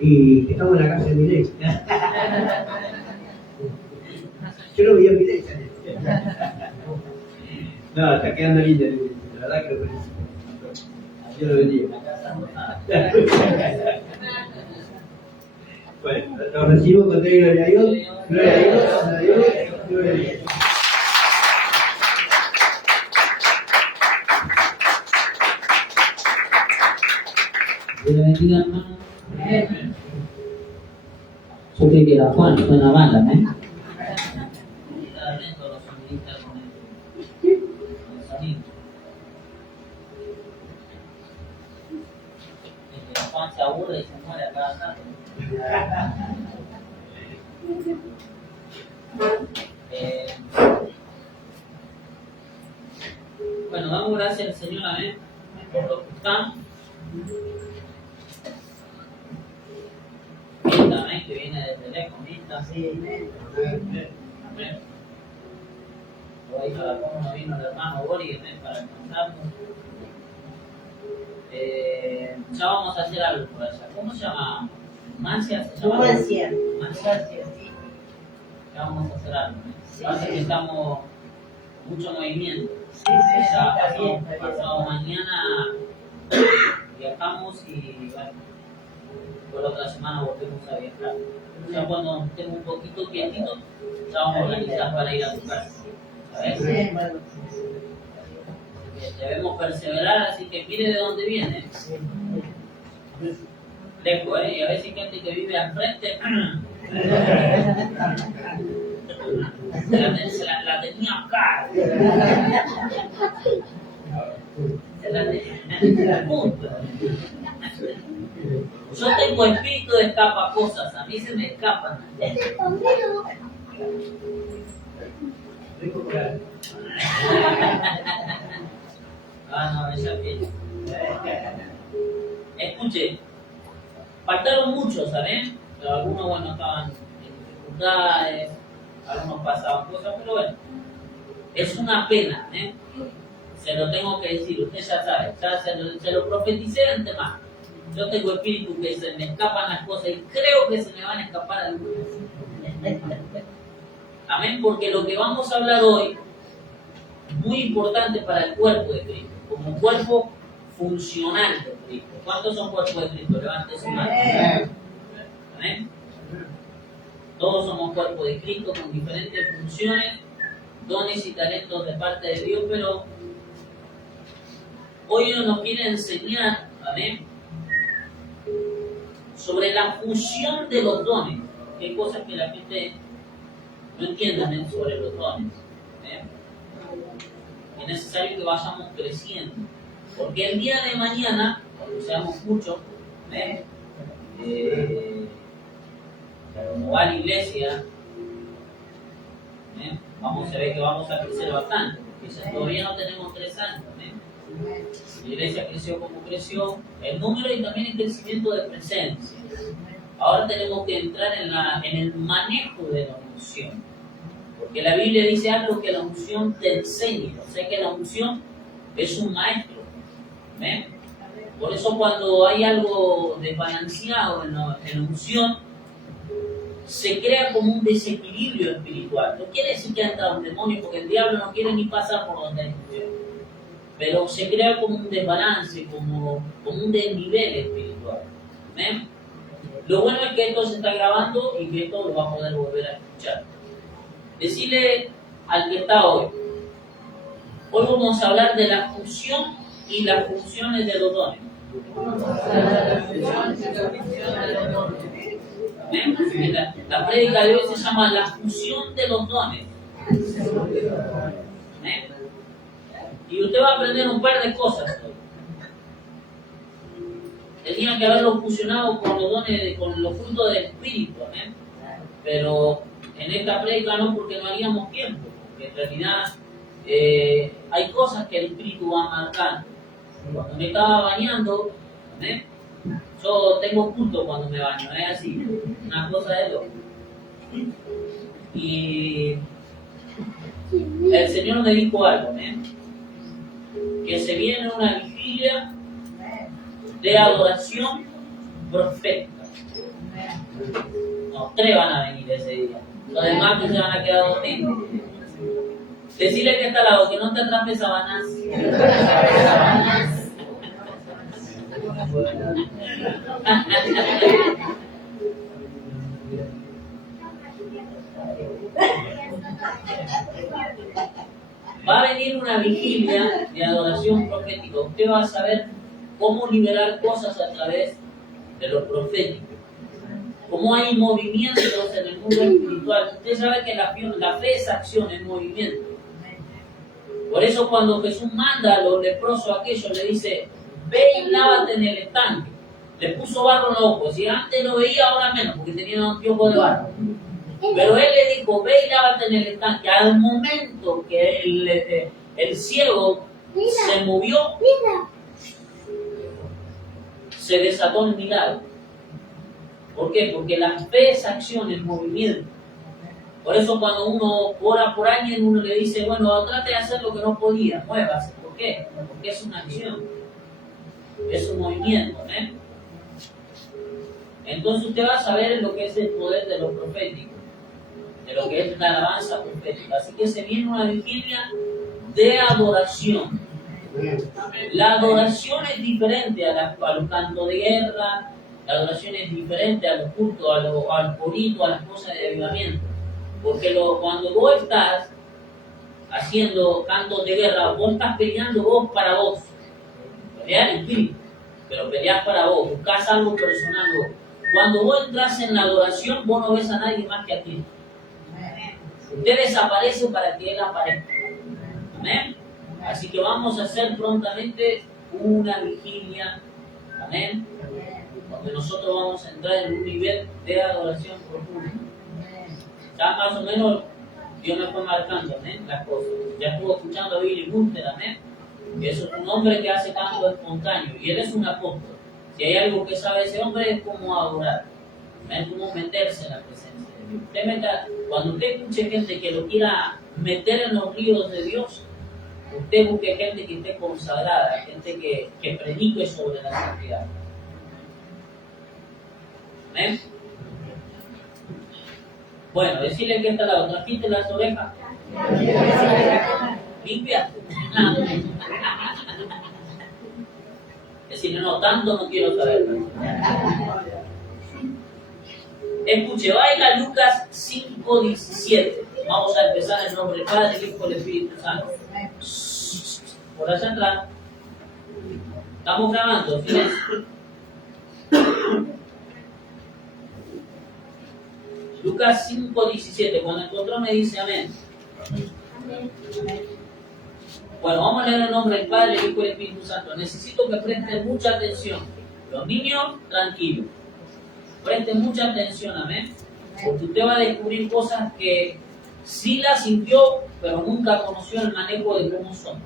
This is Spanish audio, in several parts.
y estamos en la casa de Milei. Yo lo veía en Milei. No, está quedando linda, la verdad que lo felicito. Yo lo bendiga. Bueno, nos recibimos con toda gloria a Dios. Gloria a Dios, gloria a Dios, gloria a Dios. Dios bendiga, hermano. Yo creí que era Juan, fue una banda, ¿eh? Estar atento a los sonidistas con el sonido. Juan se aburre y se muere a cada rato. Bueno, damos gracias al Señor, amén, por lo que están. Amén, que viene desde lejos, ¿viste? Sí, amén. Hoy para cómo nos vino el hermano Boris, amén, para alcanzarnos. Ya vamos a hacer algo por allá. ¿Cómo se llama? ¿Mancia? ¿Se llama? Mancia. Mancia, sí. Ya vamos a hacer algo. Sí, pasa que estamos mucho movimiento. Sí, Ya pasado mañana viajamos y bueno, por la otra semana volvemos a viajar. Ya cuando estemos un poquito quietitos, ya vamos a organizar para ir a tu casa. ¿Sabes? Sí. Debemos perseverar, así que mire de dónde viene. Lejos, y a veces hay gente que vive al frente. La tenía acá. La punta. Yo tengo espíritu de escapacosas, a mí se me escapan. No, ella que. Escuche, faltaron muchos, ¿saben? Algunos, bueno, estaban en dificultades, algunos pasaban cosas, pero bueno, es una pena, ¿eh? Se lo tengo que decir, usted ya sabe, ya se lo profeticé de antemano. Yo tengo espíritu que se me escapan las cosas y creo que se me van a escapar algunas. Amén, porque lo que vamos a hablar hoy es muy importante para el cuerpo de Cristo, como cuerpo funcional de Cristo. ¿Cuántos son cuerpos de Cristo? Levanten su mano. Amén. Todos somos cuerpo de Cristo con diferentes funciones, dones y talentos de parte de Dios, pero hoy nos quiere enseñar, amén, sobre la fusión de los dones. Hay cosas que la gente no entiende, amén, sobre los dones. Es necesario que vayamos creciendo, porque el día de mañana, cuando seamos muchos, como va a la iglesia, vamos a ver que vamos a crecer bastante, porque ya todavía no tenemos 3 años. La iglesia creció como creció, el número y también el crecimiento de presencia. Ahora tenemos que entrar en el manejo de la unción, porque la Biblia dice algo que la unción te enseña, o sea que la unción es un maestro. ¿Ven? Por eso cuando hay algo desbalanceado en la unción, se crea como un desequilibrio espiritual. No quiere decir que ha entrado un demonio, porque el diablo no quiere ni pasar por donde hay unción, pero se crea como un desbalance, como un desnivel espiritual. ¿Ven? Lo bueno es que esto se está grabando y que esto lo va a poder volver a escuchar. Decirle al que está hoy vamos a hablar de la fusión y las funciones de los dones. La prédica de hoy se llama la fusión de los dones. Y usted va a aprender un par de cosas. Tenían que haberlo fusionado con los dones, con los frutos del Espíritu. Pero en esta prédica no, porque no haríamos tiempo. Porque en realidad hay cosas que el Espíritu va marcando. Cuando me estaba bañando, yo tengo culto cuando me baño, es así, una cosa de loco. Y el Señor me dijo algo, que se viene una vigilia de adoración profética. No, 3 van a venir ese día. Los demás que se van a quedar dormidos. Decirle que está al lado, que no te atrape sabanas. Va a venir una vigilia de adoración profética. Usted va a saber cómo liberar cosas a través de lo profético. Cómo hay movimientos en el mundo espiritual. Usted sabe que la fe es acción, es movimiento. Por eso cuando Jesús manda a los leprosos aquellos, le dice, ve y lávate en el estanque. Le puso barro en los ojos. Si antes lo veía, ahora menos, porque tenía un anteojo de barro. Pero él le dijo, ve y lávate en el estanque. Al momento que el ciego se movió, se desató el milagro. ¿Por qué? Porque la fe es acción, es movimiento. Por eso cuando uno ora por alguien, uno le dice, bueno, trate de hacer lo que no podía, muévase. ¿Por qué? Porque es una acción, es un movimiento. Entonces usted va a saber lo que es el poder de lo profético, de lo que es la alabanza profética. Así que se viene una vigilia de adoración. La adoración es diferente a los cantos de guerra, la adoración es diferente a los cultos, al corito, a las cosas de avivamiento. Porque cuando vos estás haciendo cantos de guerra, vos estás peleando vos para vos. Pelear en espíritu, pero pelear para vos, buscás algo personal vos. Cuando vos entras en la adoración, vos no ves a nadie más que a ti. Usted desaparece para que Él aparezca. Amén. Así que vamos a hacer prontamente una vigilia. Amén. Donde nosotros vamos a entrar en un nivel de adoración profunda. Ya más o menos Dios me fue marcando, amén, las cosas. Ya estuvo escuchando a Billy Bunter, amén. Que es un hombre que hace canto espontáneo. Y él es un apóstol. Si hay algo que sabe ese hombre es cómo adorar. Es cómo meterse en la presencia de Dios. Cuando usted escuche gente que lo quiera meter en los ríos de Dios, usted busque gente que esté consagrada, gente que predique sobre la santidad. ¿Amén? Bueno, decirle que está la otra. ¿Trajiste las orejas? ¿Limpia? Decirle, no, tanto no quiero saber. Escuche, vaya Lucas 5:17. Vamos a empezar en el nombre del Padre, del Hijo y del Espíritu Santo. Por allá atrás. Estamos grabando, silencio. Lucas 5:17. Cuando encontró me dice amén. Bueno, vamos a leer el nombre del Padre, del Hijo y del Espíritu Santo. Necesito que presten mucha atención. Los niños, tranquilos. Presten mucha atención, amén. Porque usted va a descubrir cosas que sí las sintió, pero nunca conoció el manejo de cómo son.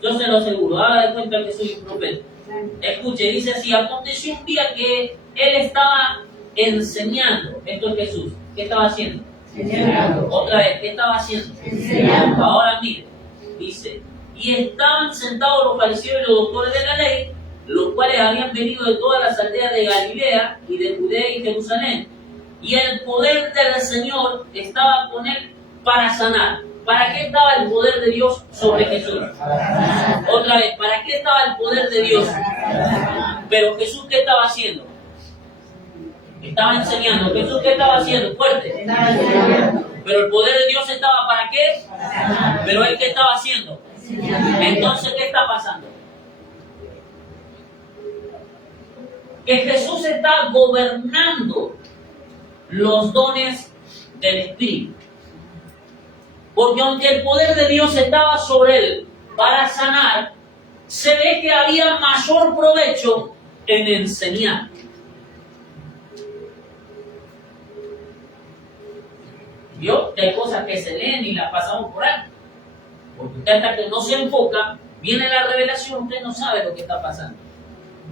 Yo se lo aseguro, haga de cuenta que soy un profeta. Escuche, dice así, aconteció un día que él estaba enseñando. Esto es Jesús. ¿Qué estaba haciendo? Enseñando. Otra vez, ¿qué estaba haciendo? Enseñando. Ahora mire, dice, y estaban sentados los fariseos y los doctores de la ley, los cuales habían venido de todas las aldeas de Galilea y de Judea y Jerusalén. Y el poder del Señor estaba con él para sanar. ¿Para qué estaba el poder de Dios sobre Jesús? Otra vez, ¿para qué estaba el poder de Dios? Pero Jesús, ¿qué estaba haciendo? Estaba enseñando. Jesús, ¿qué estaba haciendo? Fuerte. Pero el poder de Dios estaba ¿para qué? Pero él, ¿qué estaba haciendo? Entonces, ¿qué está pasando? Que Jesús está gobernando los dones del Espíritu. Porque aunque el poder de Dios estaba sobre él para sanar, se ve que había mayor provecho en enseñar. ¿Vio? Que hay cosas que se leen y las pasamos por alto. Porque usted hasta que no se enfoca, viene la revelación, usted no sabe lo que está pasando.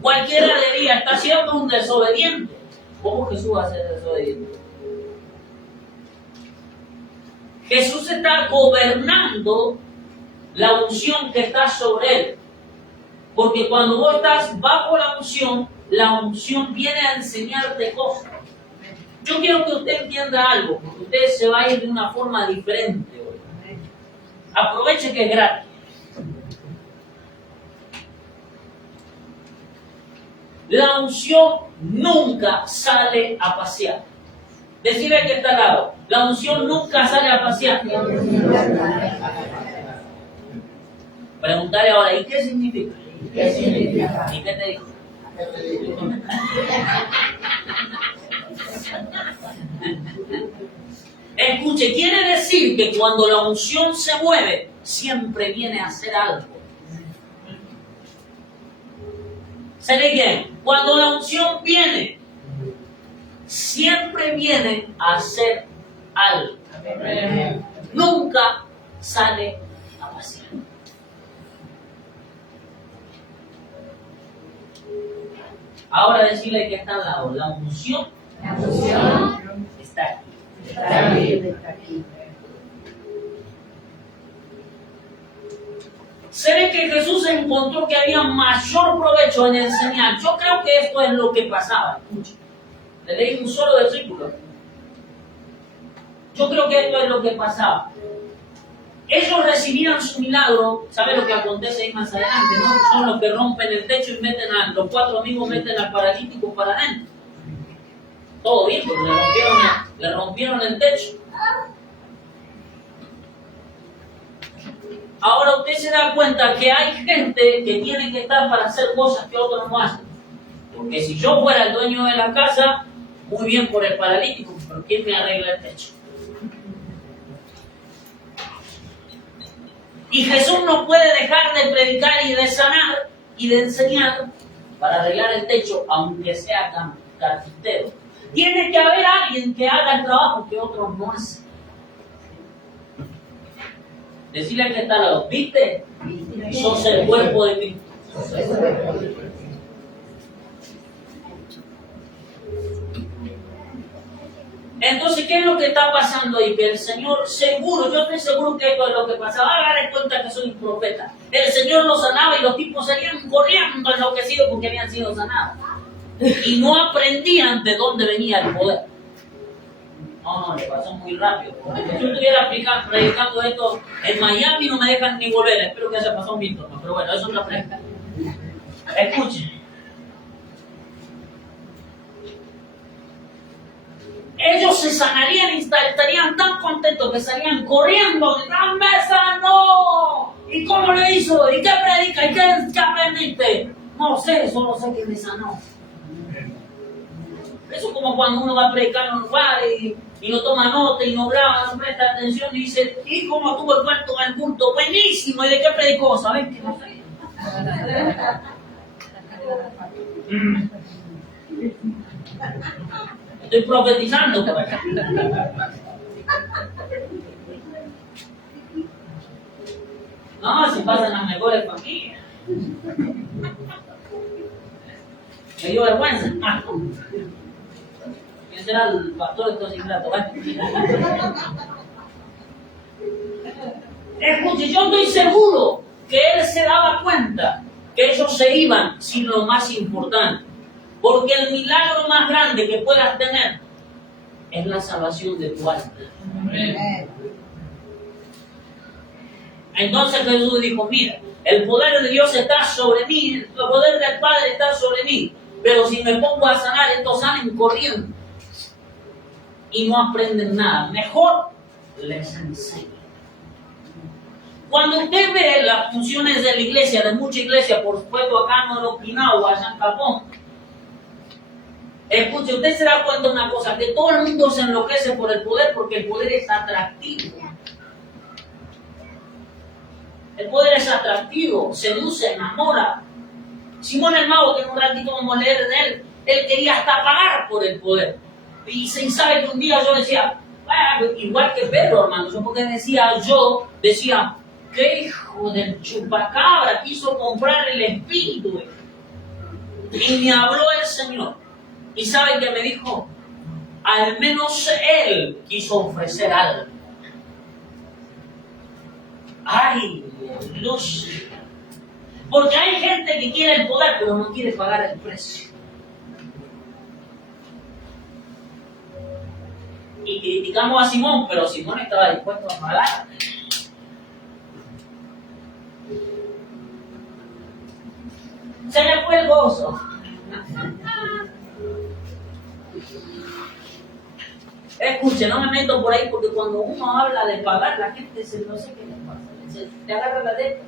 Cualquiera diría, está siendo un desobediente. ¿Cómo Jesús va a ser desobediente? Jesús está gobernando la unción que está sobre él. Porque cuando vos estás bajo la unción, La unción viene a enseñarte cosas. Yo quiero que usted entienda algo, porque usted se va a ir de una forma diferente hoy. Aproveche que es gratis. La unción nunca sale a pasear. Decirle que está al lado. La unción nunca sale a pasear. Preguntarle ahora, ¿y qué significa? ¿Qué significa? ¿Y qué te dijo? Escuche, quiere decir que cuando la unción se mueve, siempre viene a hacer algo. ¿Sabe qué? Cuando la unción viene, siempre viene a hacer algo. Nunca sale a pasear. Ahora decirle que está al lado. La unción está aquí. Está aquí. Se ve que Jesús encontró que había mayor provecho en enseñar. Yo creo que esto es lo que pasaba. Escuche, le leí un solo versículo. Yo creo que esto es lo que pasaba. Ellos recibían su milagro. ¿Sabe lo que acontece ahí más adelante? ¿No? Son los que rompen el techo y meten a los 4 amigos, meten al paralítico para adentro. Todo bien, pero le rompieron el techo. Ahora usted se da cuenta que hay gente que tiene que estar para hacer cosas que otros no hacen. Porque si yo fuera el dueño de la casa, muy bien por el paralítico, pero ¿quién me arregla el techo? Y Jesús no puede dejar de predicar y de sanar y de enseñar para arreglar el techo, aunque sea carpintero. Tiene que haber alguien que haga el trabajo que otros no hacen. Decirle que está al lado, ¿viste? Sos el cuerpo de Cristo. Entonces, ¿qué es lo que está pasando ahí? Que el Señor, seguro, yo estoy seguro que esto es lo que pasaba. Hagan cuenta que soy un profeta. El Señor los sanaba y los tipos salían corriendo enloquecidos porque habían sido sanados. Y no aprendían de dónde venía el poder. No, le pasó muy rápido. Si yo estuviera predicando esto en Miami, no me dejan ni volver. Espero que haya pasado un minuto, pero bueno, eso es otra pregunta. Escuchen. Ellos se sanarían y estarían tan contentos que salían corriendo, ¡me sanó! ¿Y cómo lo hizo? ¿Y qué predica? ¿Y qué aprendiste? No sé, solo sé que me sanó. Eso es como cuando uno va a predicar en un lugar y no toma nota y no graba, no presta atención y dice, ¿y cómo tuvo el culto? Buenísimo, ¿y de qué predicó? ¿Saben que no sé? Estoy profetizando por acá. No, si pasan las mejores familias. Me dio vergüenza. ¿Quién será el pastor de estos ingratos? Escuche, yo estoy seguro que él se daba cuenta que ellos se iban sin lo más importante. Porque el milagro más grande que puedas tener es la salvación de tu alma. Entonces Jesús dijo, mira, el poder de Dios está sobre mí, el poder del Padre está sobre mí, pero si me pongo a sanar, estos salen corriendo y no aprenden nada. Mejor les enseño. Cuando usted ve las funciones de la iglesia, de mucha iglesia, por supuesto acá no en Okinawa, allá en Japón, escuche, usted se da cuenta de una cosa, que todo el mundo se enloquece por el poder porque el poder es atractivo. El poder es atractivo, seduce, enamora. Simón el Mago, que en un ratito vamos a leer de él quería hasta pagar por el poder. Y sabe que un día yo decía, igual que Pedro, hermano, yo porque decía, qué hijo del chupacabra quiso comprar el espíritu. Y me habló el Señor. Y sabe que me dijo, al menos él quiso ofrecer algo. Ay, Dios. Porque hay gente que quiere el poder, pero no quiere pagar el precio. y criticamos a Simón, pero Simón estaba dispuesto a pagar. Se le fue el gozo. Escuche, no me meto por ahí porque cuando uno habla de pagar, la gente no sé qué le pasa, se te agarra la letra.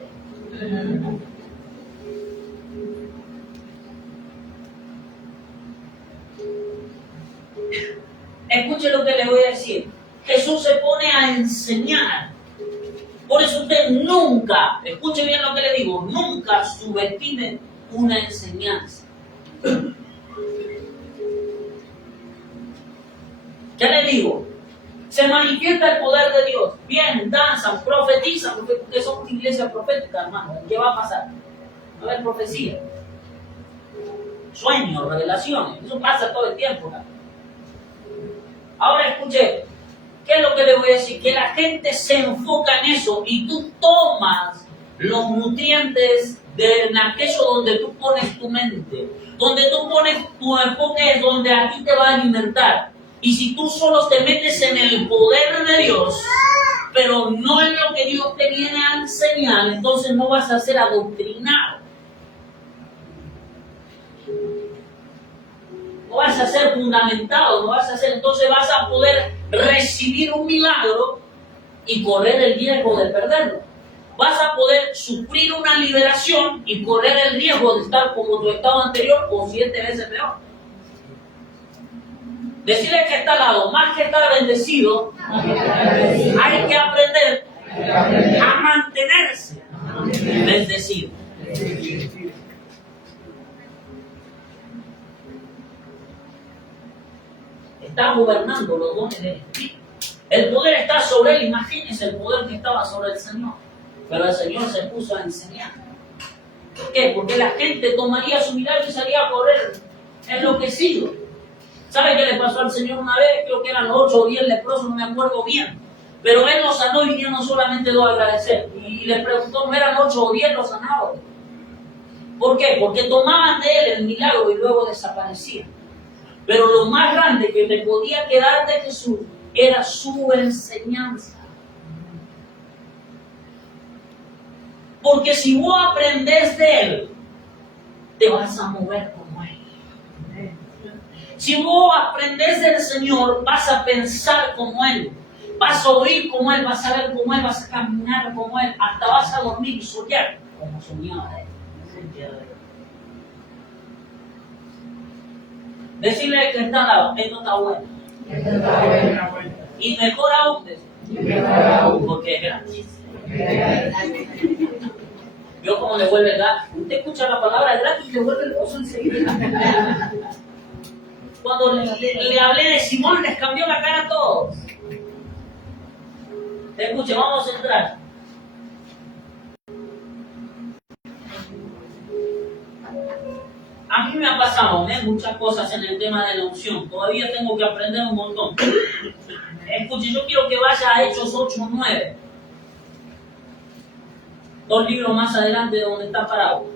Escuche lo que le voy a decir. Jesús se pone a enseñar. Por eso usted nunca, escuche bien lo que le digo, nunca subestime una enseñanza. ¿Qué le digo? Se manifiesta el poder de Dios. Bien, danzan, profetizan, porque somos iglesia profética, hermano. ¿Qué va a pasar? Va a haber profecía. Sueños, revelaciones. Eso pasa todo el tiempo, ¿no? Ahora escuche, ¿qué es lo que le voy a decir? Que la gente se enfoca en eso y tú tomas los nutrientes de aquello donde tú pones tu mente. Donde tú pones tu enfoque es donde a ti te va a alimentar. Y si tú solo te metes en el poder de Dios, pero no en lo que Dios te viene a enseñar, entonces no vas a ser adoctrinado. No vas a ser fundamentado, no vas a ser, entonces vas a poder recibir un milagro y correr el riesgo de perderlo. Vas a poder sufrir una liberación y correr el riesgo de estar como tu estado anterior o 7 veces peor. Decirle que está al lado, más que estar bendecido, hay que aprender a mantenerse bendecido. Está gobernando los dones del Espíritu. El poder está sobre él. Imagínense el poder que estaba sobre el Señor. Pero el Señor se puso a enseñar. ¿Por qué? Porque la gente tomaría su milagro y salía a correr enloquecido. ¿Sabe qué le pasó al Señor una vez? Creo que eran 8 o 10 leprosos, no me acuerdo bien. Pero Él los sanó y vinieron solamente 2 a agradecer. Y le preguntó, ¿no eran 8 o 10 los sanados? ¿Por qué? Porque tomaban de Él el milagro y luego desaparecían. Pero lo más grande que te podía quedar de Jesús era su enseñanza. Porque si vos aprendés de Él, te vas a mover como Él. Si vos aprendés del Señor, vas a pensar como Él. Vas a oír como Él, vas a ver como Él, vas a caminar como Él. Hasta vas a dormir y soñar como soñaba Él. Decirle que está al lado, esto está bueno. Y mejor aún, porque es gratis. Yo como le vuelve gratis. Usted escucha la palabra gratis y le vuelve el gozo enseguida. Cuando le hablé de Simón, les cambió la cara a todos. Escuche, vamos a entrar. A mí me ha pasado muchas cosas en el tema de la unción. Todavía tengo que aprender un montón. Escuche, yo quiero que vaya a Hechos 8:9. 2 libros más adelante de donde está parado.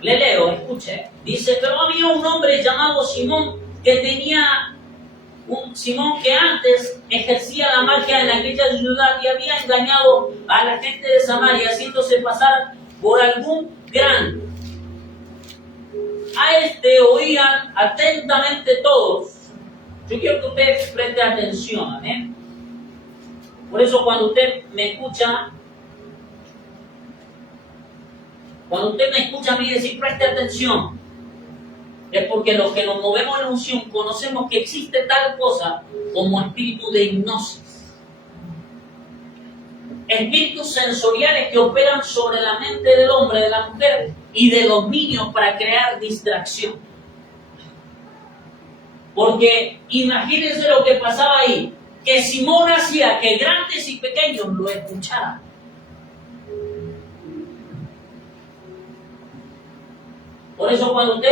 Le leo, escuche. Dice, pero había un hombre llamado Simón Simón que antes ejercía la magia en aquella ciudad y había engañado a la gente de Samaria haciéndose pasar por algún grande. A este oían atentamente todos. Yo quiero que usted preste atención, Por eso cuando usted me escucha, a mí decir preste atención, es porque los que nos movemos en unción conocemos que existe tal cosa como espíritu de hipnosis. Espíritus sensoriales que operan sobre la mente del hombre, de la mujer y de los niños para crear distracción. Porque imagínense lo que pasaba ahí, que Simón hacía que grandes y pequeños lo escucharan. Por eso cuando usted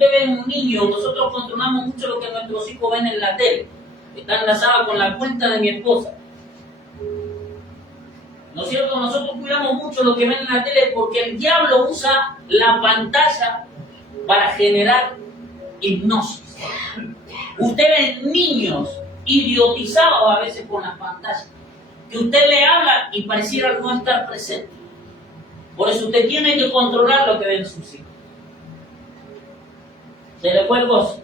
ve un niño, nosotros controlamos mucho lo que nuestros hijos ven en la tele. Está enlazada con la cuenta de mi esposa. ¿No es cierto? Nosotros cuidamos mucho lo que ven en la tele porque el diablo usa la pantalla para generar hipnosis. Usted ve niños idiotizados a veces con las pantallas, que usted le habla y pareciera no estar presente. Por eso usted tiene que controlar lo que ven sus hijos. ¿Se le fue el gozo?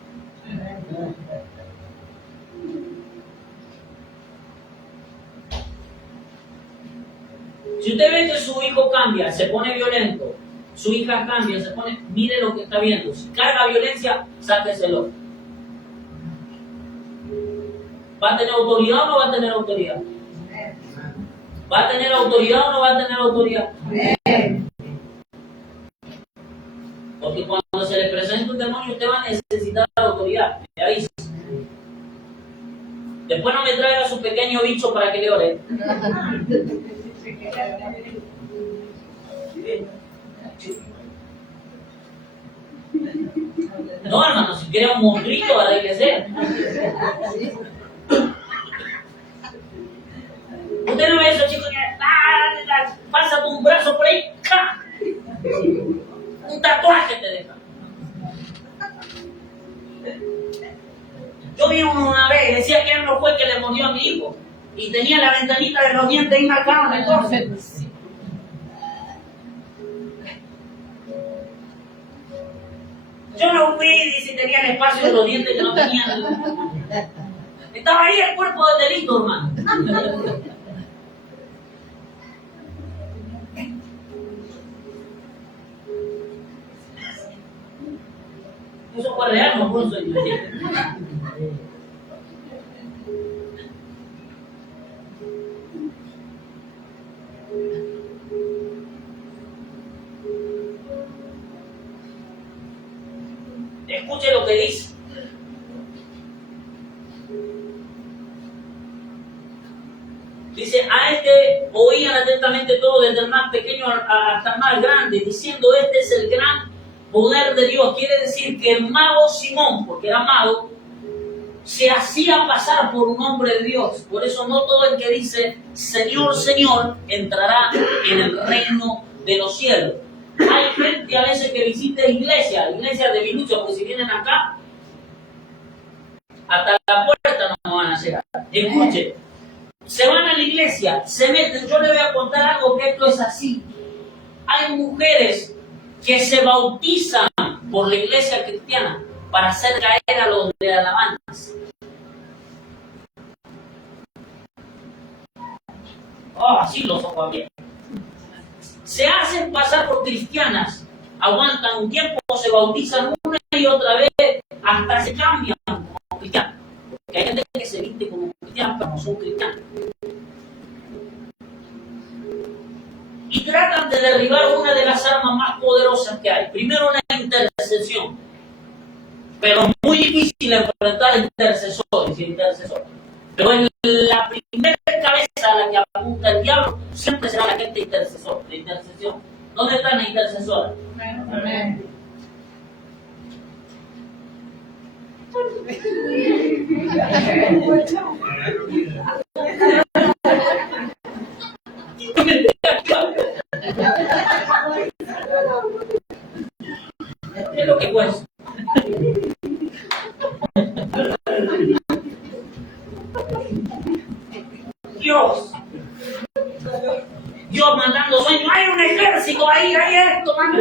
Si usted ve que su hijo cambia, se pone violento, su hija cambia, se pone, mire lo que está viendo. Si carga violencia, sáqueselo. ¿Va a tener autoridad o no va a tener autoridad? ¿Va a tener autoridad o no va a tener autoridad? Porque cuando se le presenta un demonio, usted va a necesitar autoridad. Me avisa. Después no me traiga a su pequeño bicho para que le ore. No, hermano, si quiere un monstruito, hará que ser. Usted no ve esos chicos que pasa un brazo por ahí, ¡ca! Un tatuaje te deja. Yo vi uno una vez y decía que él no fue el que le mordió a mi hijo. Y tenía la ventanita de los dientes ahí marcada en el torso. Yo no fui, dice, tenía el espacio de los dientes que no tenían. Estaba ahí el cuerpo del delito, hermano. Eso fue real, no fue un sueño. Escuche lo que dice. Dice, a este oían atentamente todo, desde el más pequeño hasta el más grande, diciendo, este es el gran poder de Dios. Quiere decir que el mago Simón, porque era mago, se hacía pasar por un hombre de Dios. Por eso no todo el que dice, Señor, Señor, entrará en el reino de los cielos. Hay gente a veces que visita iglesias de Bilucha, porque si vienen acá, hasta la puerta no van a llegar. Escuche, se van a la iglesia, se meten. Yo le voy a contar algo que esto es así. Hay mujeres que se bautizan por la iglesia cristiana para hacer caer a los de alabanza. Oh, así los ojos abiertos. Se hacen pasar por cristianas, aguantan un tiempo, se bautizan una y otra vez, hasta se cambian como cristianos. Porque hay gente que se viste como cristianos, pero no son cristianos. Y tratan de derribar una de las armas más poderosas que hay. Primero, una intercesión. Pero es muy difícil enfrentar a intercesores y intercesores. Pero en la primera cabeza a la que apunta el diablo siempre será la gente intercesora, de intercesión. ¿Dónde están las intercesoras? Amén. ¿Qué es lo que cuesta? Dios mandando sueños, hay un ejército ahí, hay esto, mano.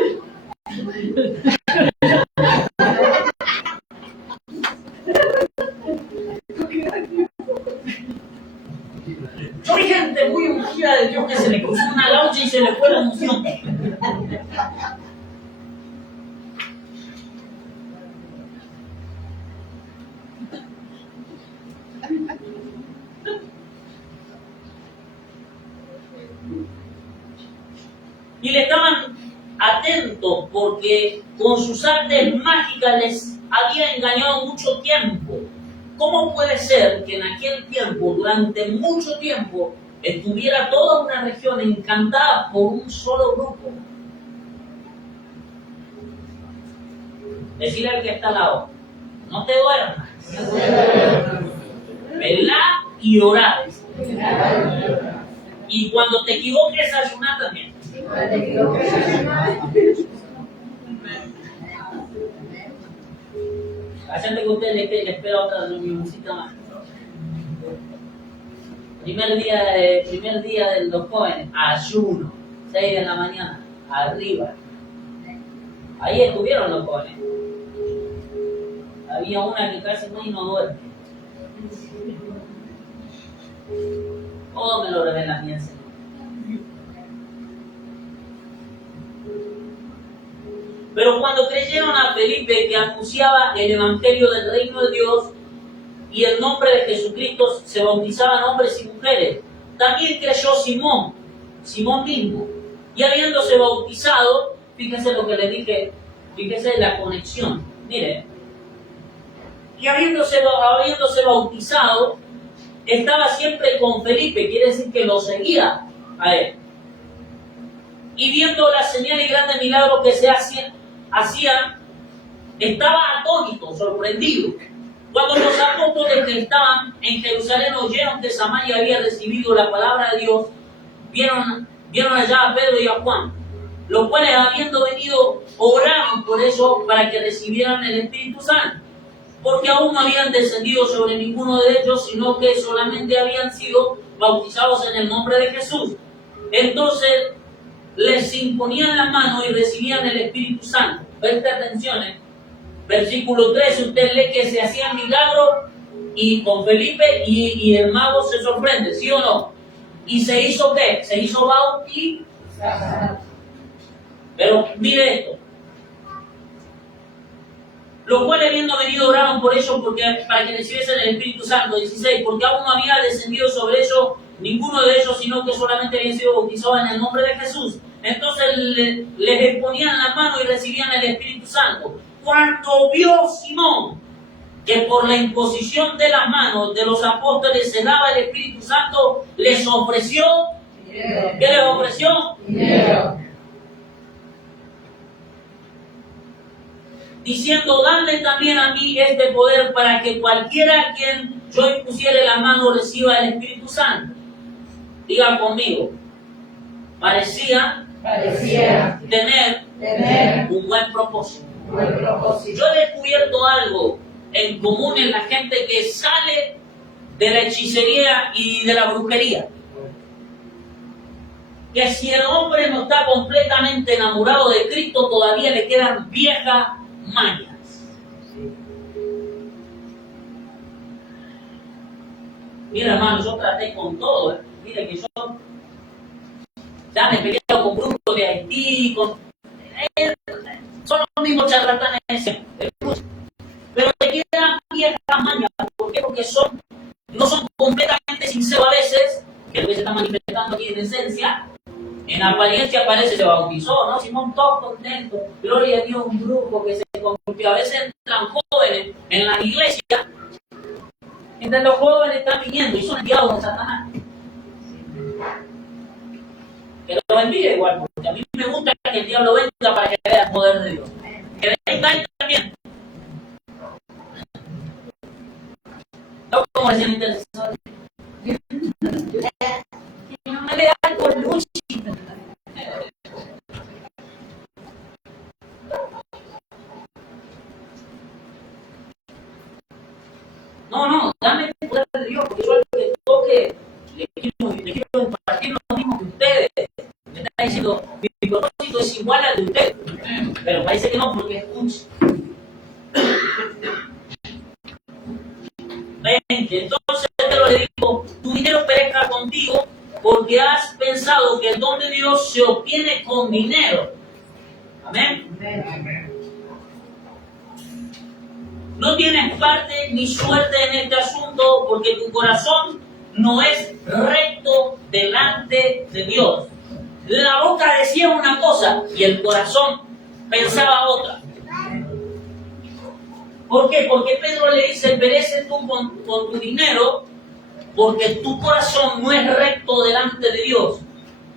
Yo vi gente muy ungida de Dios que se le cruzó una laucha y se le fue la unción. Y le estaban atentos porque con sus artes mágicas les había engañado mucho tiempo. ¿Cómo puede ser que en aquel tiempo, durante mucho tiempo, estuviera toda una región encantada por un solo grupo? Decirle al que está al lado, no te duermas. Velá y orá. Y cuando te equivoques, ayuná también. Haciendo que usted le espera otra reunioncita más. Primer día de los jóvenes, ayuno, 6 de la mañana, arriba. Ahí estuvieron los jóvenes. Había una que casi no duerme. Todo me lo revela mi Señor. Pero cuando creyeron a Felipe que anunciaba el evangelio del reino de Dios y el nombre de Jesucristo, se bautizaban hombres y mujeres. También creyó Simón mismo. Y habiéndose bautizado, fíjense lo que le dije, fíjense la conexión. Mire, y habiéndose bautizado, estaba siempre con Felipe, quiere decir que lo seguía a él. Y viendo la señal y grande milagro que se hacían, estaba atónito, sorprendido. Cuando los apóstoles que estaban en Jerusalén oyeron que Samaria había recibido la palabra de Dios, vieron allá a Pedro y a Juan, los cuales habiendo venido oraron por eso para que recibieran el Espíritu Santo, porque aún no habían descendido sobre ninguno de ellos, sino que solamente habían sido bautizados en el nombre de Jesús. Entonces les imponían la mano y recibían el Espíritu Santo. Preste atención, Versículo 13, usted lee que se hacían milagros y con Felipe y el mago se sorprende, ¿sí o no? ¿Y se hizo qué? Se hizo bautizar. Pero mire esto. Los cuales habiendo venido oraron por ellos para que recibiesen el Espíritu Santo. 16, porque aún no había descendido sobre ellos ninguno de ellos, sino que solamente habían sido bautizados en el nombre de Jesús. Entonces les exponían la mano y recibían el Espíritu Santo. Cuando vio Simón que por la imposición de las manos de los apóstoles se daba el Espíritu Santo, les ofreció, ¿qué les ofreció? Dinero. Diciendo, dadle también a mí este poder para que cualquiera a quien yo impusiere la mano reciba el Espíritu Santo. Digan conmigo, parecía tener un buen propósito. Yo he descubierto algo en común en la gente que sale de la hechicería y de la brujería. Que si el hombre no está completamente enamorado de Cristo, todavía le quedan viejas mañas. Mira, hermano, yo traté con todo. Mire que yo ya me he peleado con grupos de Haití, son los mismos charlatanes de siempre. Pero te quedan viejas mañas. ¿Por qué? Porque no son completamente sinceros a veces, que lo que se está manifestando aquí en esencia. En apariencia parece se bautizó, ¿no? Simón, todos contentos, gloria a Dios, un grupo que se convirtió. A veces entran jóvenes en la iglesia, entre los jóvenes están viniendo y son enviados de Satanás. Que lo bendiga igual, porque a mí me gusta que el diablo venga para que vea el poder de Dios. Que venga él también. No como decían intercesores. Que no me vean con luz. No, dame el poder de Dios, porque yo al que toque le quiero compartir lo mismo que ustedes. Me está diciendo, mi propósito es igual al de ustedes. Pero parece que no, porque escucha. 20. Entonces Pedro le dijo, tu dinero perezca contigo, porque has pensado que el don de Dios se obtiene con dinero. Amén. No tienes parte ni suerte en este asunto, porque tu corazón no es recto delante de Dios. La boca decía una cosa y el corazón pensaba otra. ¿Por qué? Porque Pedro le dice, perece tú con tu dinero, porque tu corazón no es recto delante de Dios.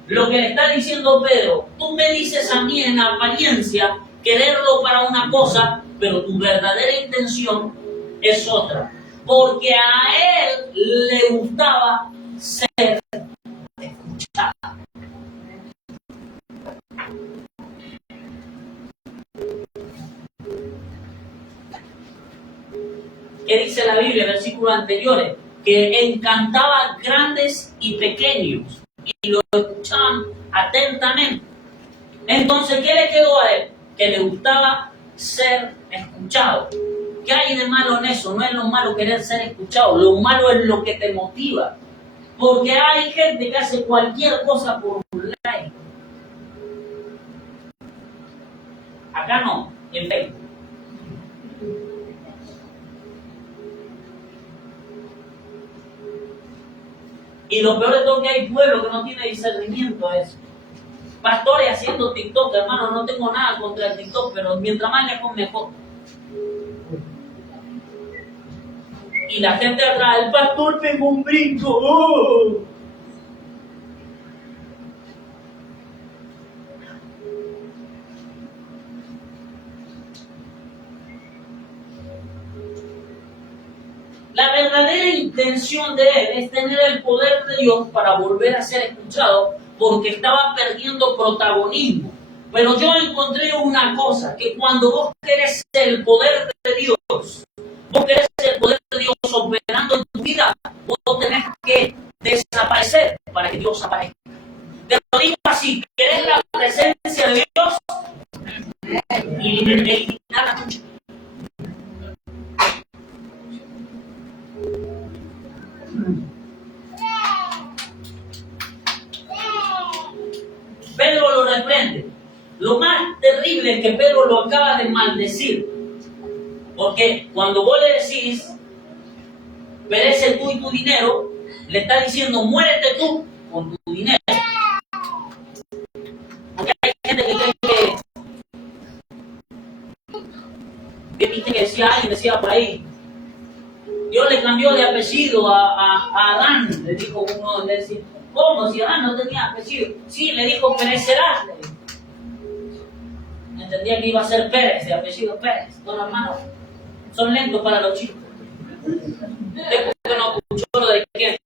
Lo que le está diciendo Pedro, tú me dices a mí en apariencia quererlo para una cosa, pero tu verdadera intención es otra. Porque a él le gustaba ser escuchado. ¿Qué dice la Biblia en versículos anteriores? Que encantaba grandes y pequeños y lo escuchaban atentamente. Entonces, ¿qué le quedó a él? Que le gustaba ser escuchado. ¿Qué hay de malo en eso? No es lo malo querer ser escuchado, lo malo es lo que te motiva. Porque hay gente que hace cualquier cosa por un like. Acá no, en Facebook. Y lo peor de todo es que hay pueblo que no tiene discernimiento a eso. Pastores haciendo TikTok, hermano, no tengo nada contra el TikTok, pero mientras más lejos mejor. Y la gente atrás, el pastor pegó un brinco. ¡Oh! La verdadera intención de él es tener el poder de Dios para volver a ser escuchado, porque estaba perdiendo protagonismo. Pero yo encontré una cosa, que cuando vos querés el poder de Dios, vos querés el poder de Dios operando en tu vida, vos tenés que desaparecer para que Dios aparezca. Te lo digo así, querés la presencia de Dios y eliminar la tuya. Pedro lo reprende. Lo más terrible es que Pedro lo acaba de maldecir. Porque cuando vos le decís, perece tú y tu dinero, le está diciendo, muérete tú con tu dinero. Porque hay gente que cree que viste que decía alguien, decía por ahí, Dios le cambió de apellido a Adán, le dijo uno, le decía, ¿cómo? Si Adán no tenía apellido. Sí, le dijo, perecerás. Entendía que iba a ser Pérez, de apellido Pérez. Bueno, hermano, son lentos para los chicos. Después que no escuchó lo de quién.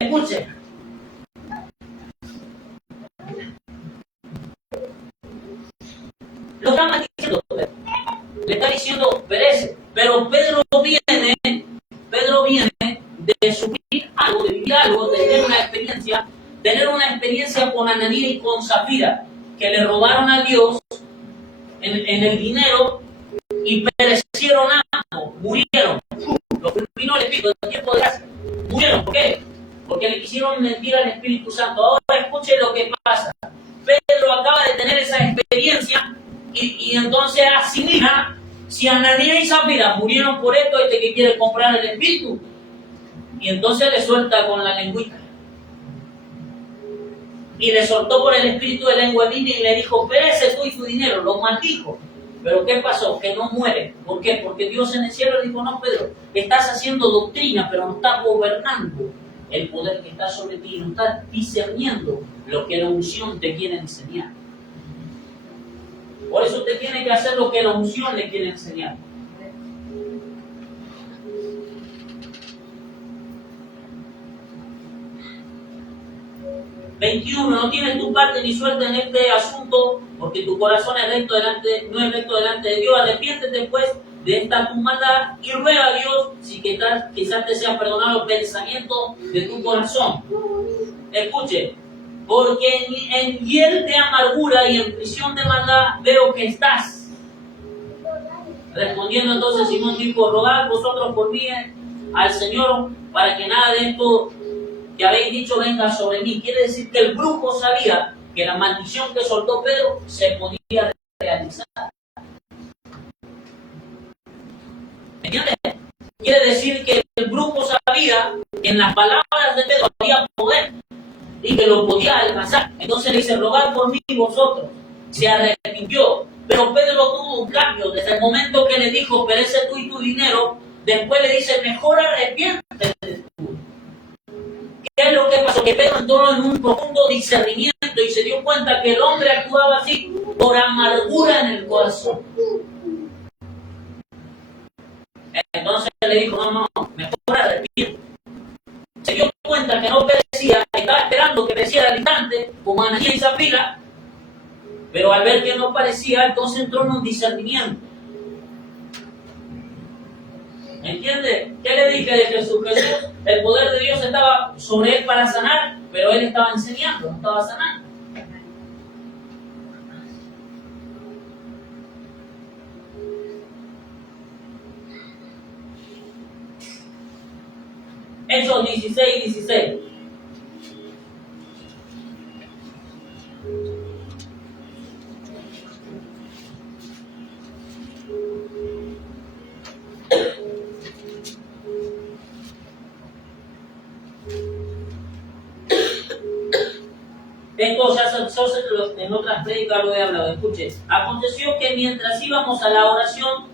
Escuche. Lo está maldiciendo Pedro. Le está diciendo perece. Pero Pedro viene de sufrir algo, de vivir algo, de tener una experiencia con Ananías y con Zafira, que le robaron a Dios en el dinero y perecieron ambos, murieron. Lo que vino el Espíritu del tiempo de gracia, murieron. ¿Por qué? Porque le quisieron mentir al Espíritu Santo. Ahora escuchen lo que pasa. Pedro acaba de tener esa experiencia y entonces asimila, si Ananías y Zafira murieron por esto, que quiere comprar el Espíritu. Y entonces le suelta con la lengüita. Y le soltó por el espíritu de lengua divina y le dijo, perece tú y tu dinero. Lo maldijo. Pero ¿qué pasó? Que no muere. ¿Por qué? Porque Dios en el cielo le dijo, no, Pedro, estás haciendo doctrina, pero no estás gobernando el poder que está sobre ti. No estás discerniendo lo que la unción te quiere enseñar. Por eso usted tiene que hacer lo que la unción le quiere enseñar. No tienes tu parte ni suerte en este asunto, porque tu corazón es recto no es recto delante de Dios. Arrepiéntete pues de esta tu maldad y ruega a Dios si quizás te sean perdonados los pensamientos de tu corazón. Escuche, porque en hiel de amargura y en prisión de maldad veo que estás. Respondiendo entonces Simón dijo, rogad vosotros por mí al Señor para que nada de esto que habéis dicho venga sobre mí. Quiere decir que el brujo sabía que la maldición que soltó Pedro se podía realizar. ¿Entiendes? Quiere decir que el brujo sabía que en las palabras de Pedro había poder y que lo podía alcanzar. Entonces le dice, rogad por mí vosotros. Se arrepintió. Pero Pedro tuvo un cambio. Desde el momento que le dijo, perece tú y tu dinero, después le dice, mejor arrepiéntete tú. ¿Qué es lo que pasó? Que Pedro entró en un profundo discernimiento discernimiento y se dio cuenta que el hombre actuaba así por amargura en el corazón. Entonces le dijo, no, mejor arrepiente. Se dio cuenta que no obedecía, estaba esperando que obedeciera al instante, como Ananías y Zafira, pero al ver que no parecía, entonces entró en un discernimiento. ¿Entiende? ¿Qué le dije de Jesús? Jesús, el poder de Dios estaba sobre él para sanar, pero él estaba enseñando, no estaba sanando. Hechos 16:16. Esto ya en otras prédicas lo he hablado. Escuche, aconteció que mientras íbamos a la oración,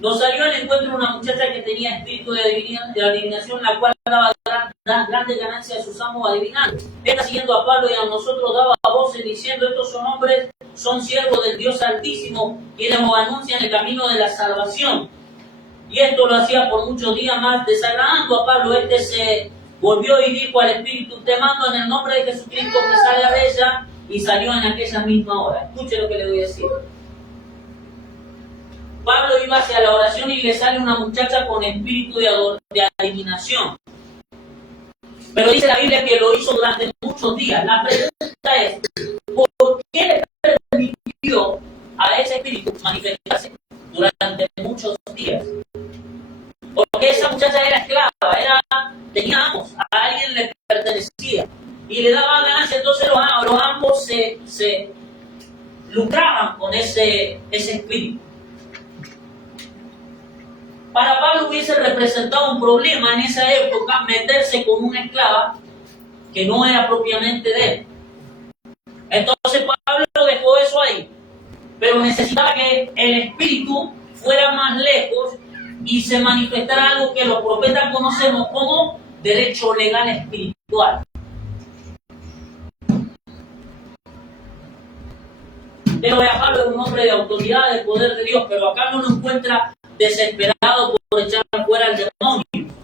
nos salió al encuentro una muchacha que tenía espíritu de adivinación, la cual daba grandes ganancias a sus amos adivinando. Esta, siguiendo a Pablo y a nosotros, daba voces diciendo: estos son hombres, son siervos del Dios Altísimo, quienes nos anuncian el camino de la salvación. Y esto lo hacía por muchos días más, desagradando a Pablo. Este se volvió y dijo al espíritu: te mando en el nombre de Jesucristo que salga de ella, y salió en aquella misma hora. Escuche lo que le voy a decir. Pablo iba hacia la oración y le sale una muchacha con espíritu de adivinación. Pero dice la Biblia que lo hizo durante muchos días. La pregunta es, ¿por qué le permitió a ese espíritu manifestarse durante muchos días? Porque esa muchacha era esclava, tenía amos, a alguien le pertenecía y le daba ganancia. Entonces los amos se lucraban con ese espíritu. Para Pablo hubiese representado un problema en esa época meterse con una esclava que no era propiamente de él. Entonces Pablo dejó eso ahí, pero necesitaba que el espíritu fuera más lejos y se manifestara algo que los profetas conocemos como derecho legal espiritual. Pero Pablo es un hombre de autoridad, de poder de Dios, pero acá no lo encuentra desesperado por echar fuera al demonio.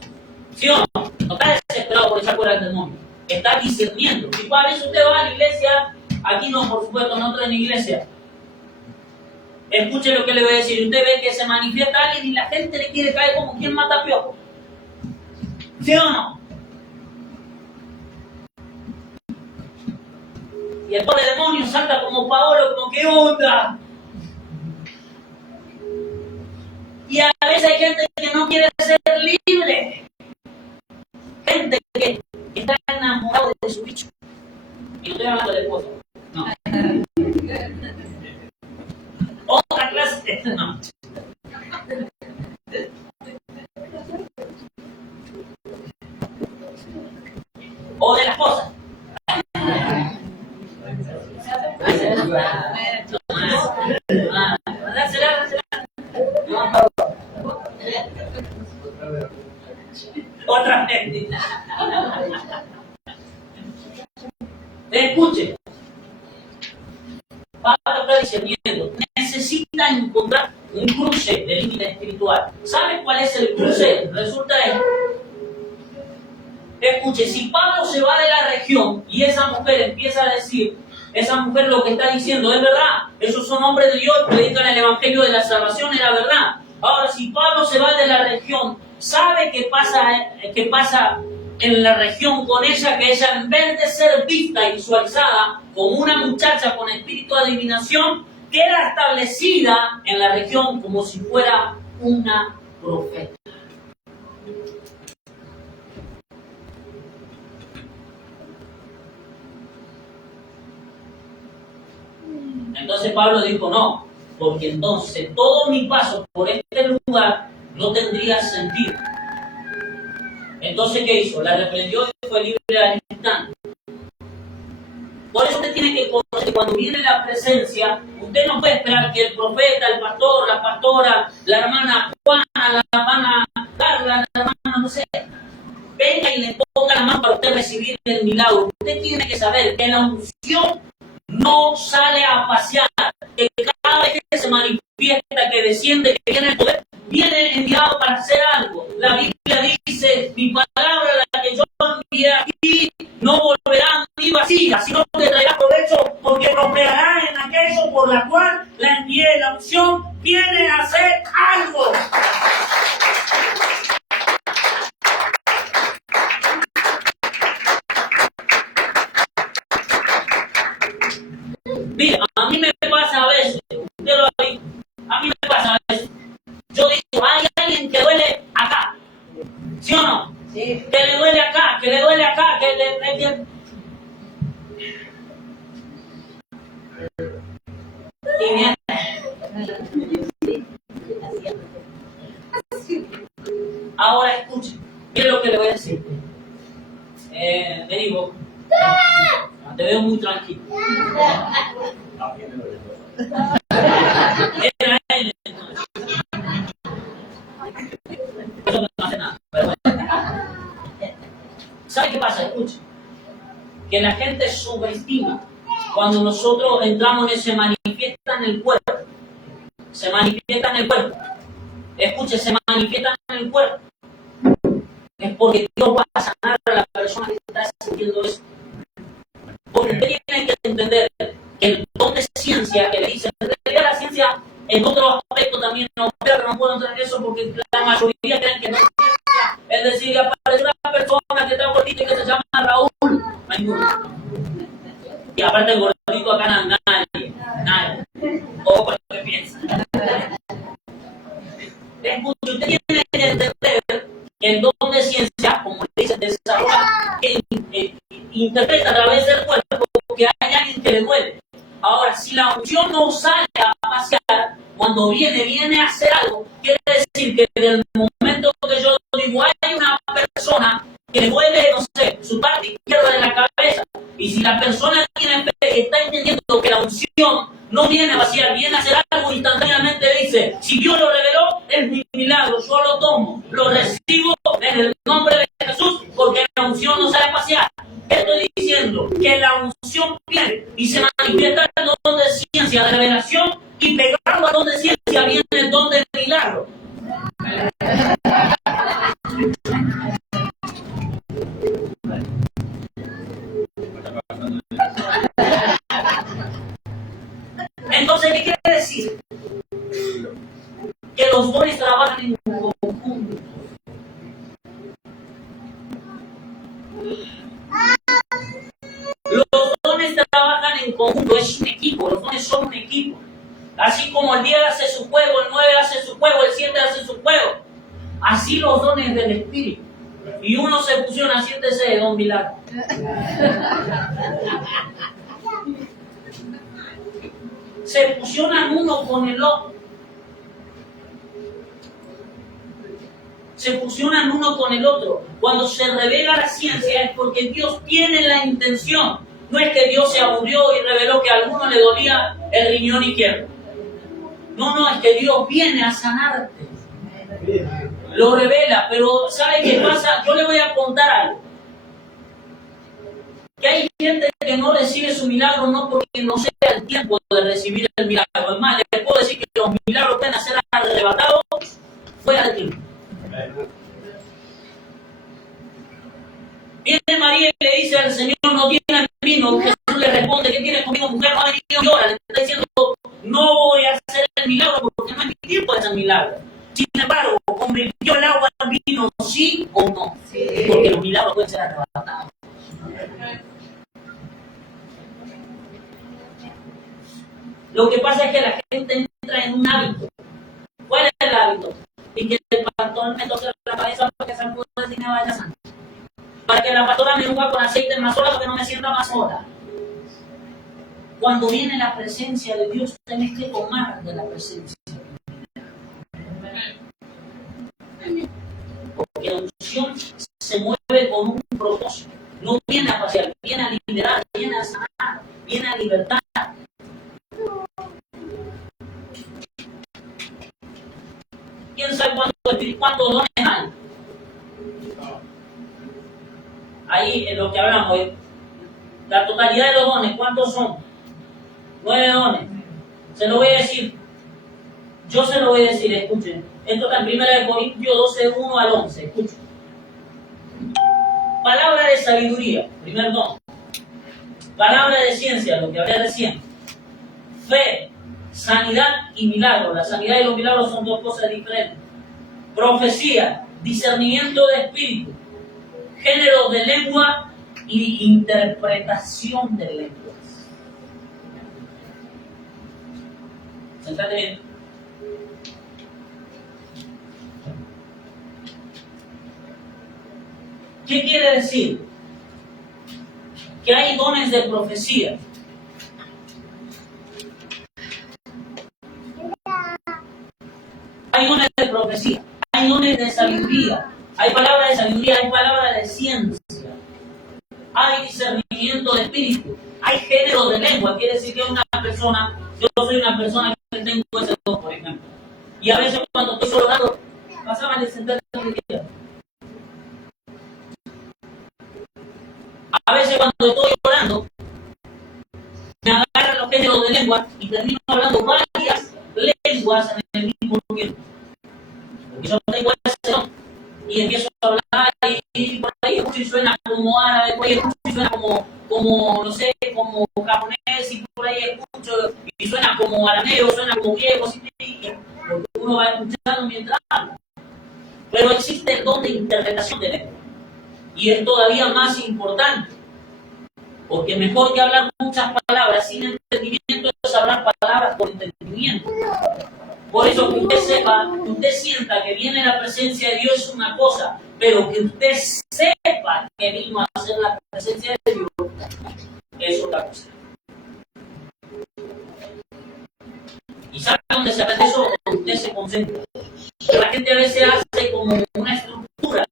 ¿Sí o no? No está desesperado por echar fuera al demonio. Está discerniendo. Si para eso usted va a la iglesia, aquí no, por supuesto, no en la iglesia. Escuche lo que le voy a decir. Usted ve que se manifiesta alguien y la gente le quiere caer como quien mata piojos. ¿Sí o no? Y el pobre demonio salta como Paolo, como ¿qué onda? Y a veces hay gente que no quiere ser libre. Gente que está enamorada de su bicho. Y no estoy hablando de esposo. No. Otra clase. No. O de las cosas. Otra vez. Escuche. Pablo está diciendo, necesita encontrar un cruce de límite espiritual. ¿Sabe cuál es el cruce? Resulta esto. Escuche, si Pablo se va de la región y esa mujer empieza a decir, esa mujer lo que está diciendo es verdad, esos son hombres de Dios, predican el evangelio de la salvación, era verdad. Ahora, si Pablo se va de la región, ¿sabe qué pasa en la región con ella? Que ella, en vez de ser vista y visualizada como una muchacha con espíritu de adivinación, queda establecida en la región como si fuera una profeta. Entonces Pablo dijo, no, porque entonces todo mi paso por este lugar no tendría sentido. Entonces, ¿qué hizo? La reprendió y fue libre al instante. Por eso usted tiene que conocer que cuando viene la presencia, usted no puede esperar que el profeta, el pastor, la pastora, la hermana Juana, la hermana Carla, la hermana, no sé, venga y le ponga la mano para usted recibir el milagro, usted tiene que saber que la unción no sale a pasear, que cada vez que se manifiesta, que desciende, que viene el poder, viene enviado para hacer algo. La Biblia dice, mi palabra, la que yo envié aquí, no volverá a mí vacía, sino que traerá provecho, porque prosperará en aquello por la cual la envié. La unción viene a hacer algo. Mira, a mí me pasa a veces, usted lo ha visto, a mí me pasa a veces. Yo digo, hay alguien que duele acá, ¿sí o no? Sí. Que le duele acá, que le duele acá, Y viene. Ahora escuchen, miren lo que le voy a decir. Vení vos. Te veo muy tranquilo. Era él. Eso no hace nada. Pero bueno. ¿Sabe qué pasa? Escuchen. Que la gente subestima cuando nosotros entramos en se manifiesta en el cuerpo. Se manifiesta en el cuerpo. Escuche, se manifiesta en el cuerpo. Es porque Dios va a sanar a la persona que está sintiendo eso. Porque usted tiene que entender que el don de ciencia que le dicen, en realidad la ciencia en otros aspectos también no, pero no puedo entrar en eso porque la mayoría creen que no es ciencia. Es decir, que aparece una persona que está gordita y que se llama Raúl. No hay ninguno. Y aparte el gordito acá nadie. Todo por lo que piensa. Escuche, usted tiene que entender que el don de ciencia, como le dicen, desarrolla, interpreta a través del cuerpo que hay alguien que le duele. Ahora, si la unción no sale a pasear, cuando viene a hacer algo, quiere decir que desde el momento que yo digo, hay una persona que le duele, no sé, su parte izquierda de la cabeza, y si la persona tiene fe, está entendiendo que la unción no viene a vaciar, viene a hacer algo, instantáneamente dice, si Dios lo reveló, es mi milagro, yo lo tomo, lo recibo en el nombre de Jesús, porque la unción no sale a pasear. Estoy diciendo que la unción viene y se manifiesta en el don de ciencia, de revelación, y pegado al don de ciencia viene el don del milagro. Entonces, ¿qué quiere decir? Que los dones trabajan en conjunto. Los dones trabajan en conjunto, es un equipo, los dones son un equipo. Así como el 10 hace su juego, el 9 hace su juego, el 7 hace su juego. Así los dones del Espíritu. Y uno se fusiona, siéntese de don Milagro. Se fusionan uno con el otro. Se fusionan uno con el otro. Cuando se revela la ciencia es porque Dios tiene la intención. No es que Dios se aburrió y reveló que a alguno le dolía el riñón izquierdo. No, es que Dios viene a sanarte. Lo revela, pero ¿sabe qué pasa? Yo le voy a contar algo. Que hay gente que no recibe su milagro no porque no sea el tiempo de recibir el milagro. Es más, les puedo decir que los milagros pueden ser arrebatados fuera de tiempo. Viene María y le dice al Señor, no tiene vino. Jesús le responde, ¿qué tienes conmigo, mujer? No ha venido y ahora. Le está diciendo, no voy a hacer el milagro porque no es mi tiempo de hacer el milagro. Sin embargo, ¿convirtió el agua al vino, sí o no? Sí. Porque los milagros pueden ser arrebatados. Lo que pasa es que la gente entra en un hábito. ¿Cuál es el hábito? Y que el pastor me toque la cabeza para que se pueda decir me vaya santo. Para que la pastora me unja con aceite más sola para que no me sienta más sola. Cuando viene la presencia de Dios, tenés que tomar de la presencia. Porque la unción se mueve con un propósito. No viene a pasear, viene a liberar, viene a sanar, viene a libertar. ¿Quién sabe cuántos dones hay? ahí en lo que hablamos, la totalidad de los dones, ¿cuántos son? 9 dones. Se lo voy a decir. Yo se lo voy a decir, escuchen. Esto está en 1 Corintios 12, 1 al 11. Escuchen. Palabra de sabiduría, primer don. Palabra de ciencia, lo que hablé recién. Fe, sanidad y milagro. La sanidad y los milagros son dos cosas diferentes. Profecía, discernimiento de espíritu, género de lengua y interpretación de lenguas. Sentate bien. ¿Qué quiere decir? Que hay dones de profecía. Hay dones de profecía, hay dones de sabiduría, hay palabras de sabiduría, hay palabras de ciencia, hay discernimiento de espíritu, hay género de lengua. Quiere decir que una persona, yo soy una persona que tengo ese don, por ejemplo, y a veces cuando estoy solo orando, pasaba de sentarse donde quiera. A veces cuando estoy orando, me agarran los géneros de lengua y termino hablando varias lenguas en el mismo tiempo. Porque yo tengo ese don. Y empiezo a hablar y por ahí escucho y suena como árabe, por ahí escucho y suena como no sé, como japonés, y por ahí escucho y suena como arameo, suena como griego, porque uno va escuchando mientras habla. Pero existe el don de interpretación de lengua. Y es todavía más importante. Porque mejor que hablar muchas palabras sin entendimiento es hablar palabras con entendimiento. Por eso que usted sepa, que usted sienta que viene la presencia de Dios es una cosa, pero que usted sepa que vino a hacer la presencia de Dios es otra cosa. ¿Y sabe dónde se aprende eso? Donde usted se concentra. Que la gente a veces hace como una estructura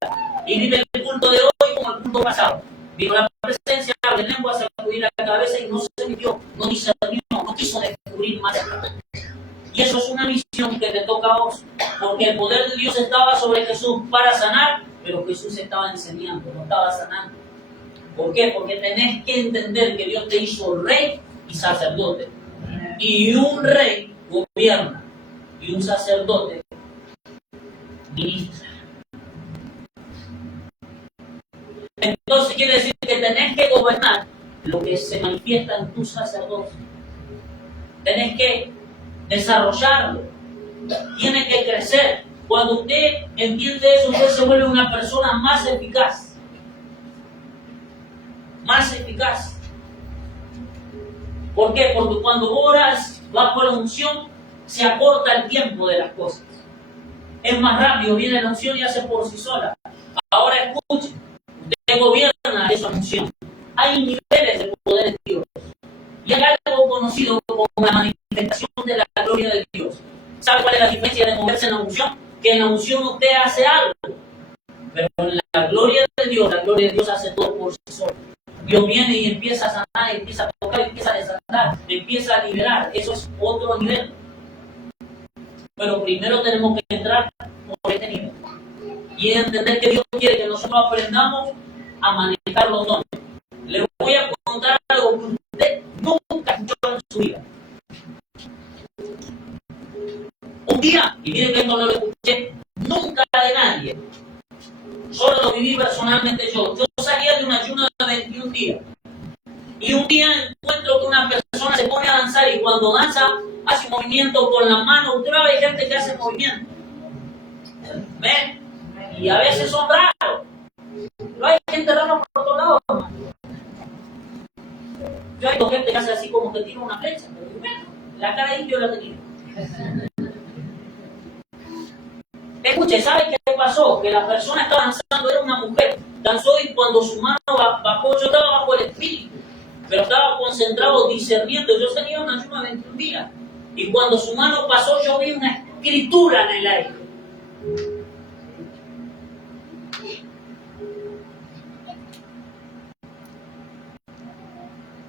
y vive el culto de hoy como el culto pasado. Vino la presencia, abre lengua, sacudir la cabeza y no se metió, no discernió, no quiso descubrir más. Y eso es una misión que te toca a vos, porque el poder de Dios estaba sobre Jesús para sanar, pero Jesús estaba enseñando, no estaba sanando. ¿Por qué? Porque tenés que entender que Dios te hizo rey y sacerdote. Y un rey gobierna, y un sacerdote ministra. Entonces quiere decir que tenés que gobernar lo que se manifiesta en tu sacerdocio. Tenés que desarrollarlo. Tiene que crecer. Cuando usted entiende eso, usted se vuelve una persona más eficaz. Más eficaz. ¿Por qué? Porque cuando oras bajo la unción, se acorta el tiempo de las cosas. Es más rápido, viene la unción y hace por sí sola. Ahora escuche. Usted gobierna esa unción. Hay niveles de poder de Dios. Y hay algo conocido como la manifestación de la gloria de Dios. ¿Sabe cuál es la diferencia de moverse en la unción? Que en la unción usted hace algo. Pero en la gloria de Dios hace todo por sí solo. Dios viene y empieza a sanar, empieza a tocar, empieza a desatar, empieza a liberar. Eso es otro nivel. Pero primero tenemos que entrar por este nivel. Y entender que Dios quiere que nosotros aprendamos a manejar los dones. Les voy a contar algo que usted nunca escuchó en su vida. Un día, y miren que esto no lo escuché nunca de nadie, solo lo viví personalmente yo. Yo salía de un ayuno de 21 días. Y un día encuentro que una persona se pone a danzar y cuando danza hace un movimiento con la mano. Usted va a ver gente que hace movimiento. ¿Ven? Y a veces son raros. Pero hay gente rara por todos lados. Yo hay gente que hace así como que tira una flecha. Pero bueno, la cara de indio la tenía. Escuche, ¿sabe qué pasó? Que la persona estaba danzando, era una mujer. Danzó y cuando su mano bajó, yo estaba bajo el espíritu. Pero estaba concentrado discerniendo. Yo tenía un ayuno de 21 días. Y cuando su mano pasó, yo vi una escritura en el aire.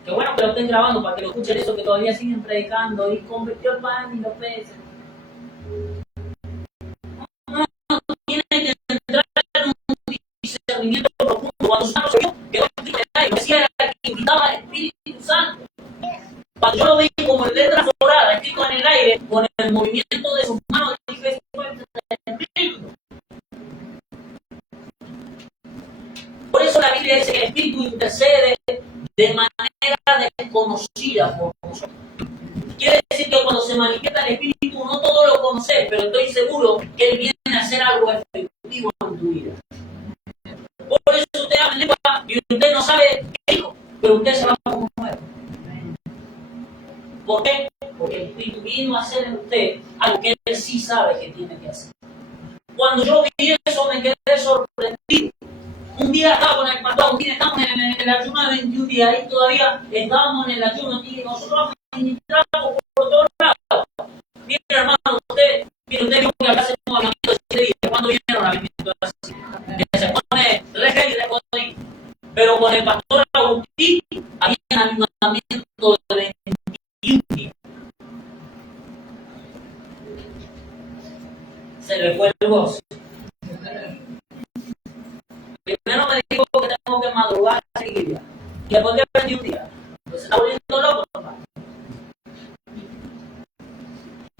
Qué bueno que lo estén grabando para que lo escuchen eso que todavía siguen predicando y convirtió el pan y los peces. No, tiene que entrar en un discernimiento profundo. Cuando su mano se vio, necesitaba el Espíritu Santo. Cuando yo lo vi como en letra dorada, escrito en el aire, con el movimiento de sus manos, dije, esto es el Espíritu. Por eso la Biblia dice que el Espíritu intercede de manera desconocida por nosotros. Quiere decir que cuando se manifiesta el Espíritu, no todo lo conoces, pero estoy seguro que Él viene a hacer algo efectivo en tu vida. Por eso usted habla en lengua y usted no sabe qué dijo, pero usted se va como nuevo. ¿Por qué? Porque el Espíritu vino a hacer en usted algo que Él sí sabe que tiene que hacer. Cuando yo vi eso me quedé sorprendido. Un día estaba con el pastor, un día estamos en el ayuno de 21 días, ahí todavía estábamos en el ayuno y nosotros administramos por todos lados. Mire hermano, usted vio que acá hacemos avivamiento de 7 días. ¿Cuándo vinieron a avivamiento así? Que se pone reja y recodín. Pero con el pastor Agustín había un avivamiento de 21 días. Se le fue el gozo. Primero me dijo que tengo que madrugar a seguir. Y después de 21 días. Pues se está volviendo loco, hermano.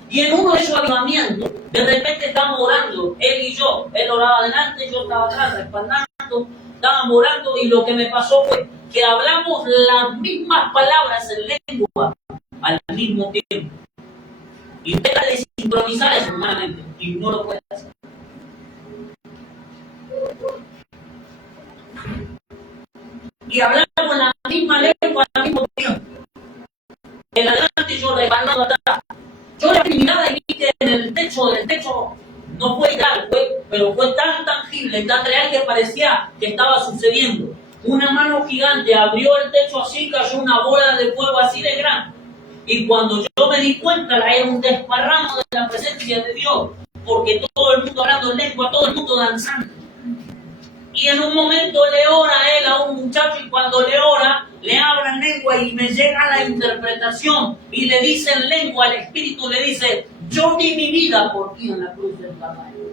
Y en uno de esos avivamientos, de repente estamos orando, él y yo. Él oraba adelante, yo estaba atrás, respaldando, estábamos orando. Y lo que me pasó fue que hablamos las mismas palabras en lengua al mismo tiempo. Y usted trata de sincronizar eso humanamente y no lo puede hacer. Y hablamos la misma lengua al mismo tiempo. En adelante yo respaldando atrás. Yo la mirada y vi que en el techo no fue ideal, pero fue tan tangible, tan real que parecía que estaba sucediendo. Una mano gigante abrió el techo así, cayó una bola de fuego así de grande. Y cuando yo me di cuenta, era un desparramo de la presencia de Dios, porque todo el mundo hablando en lengua, todo el mundo danzando. Y en un momento le ora a él a un muchacho y cuando le ora, le habla en lengua y me llega la interpretación y le dice en lengua, el Espíritu le dice, yo di mi vida por ti en la cruz del Calvario.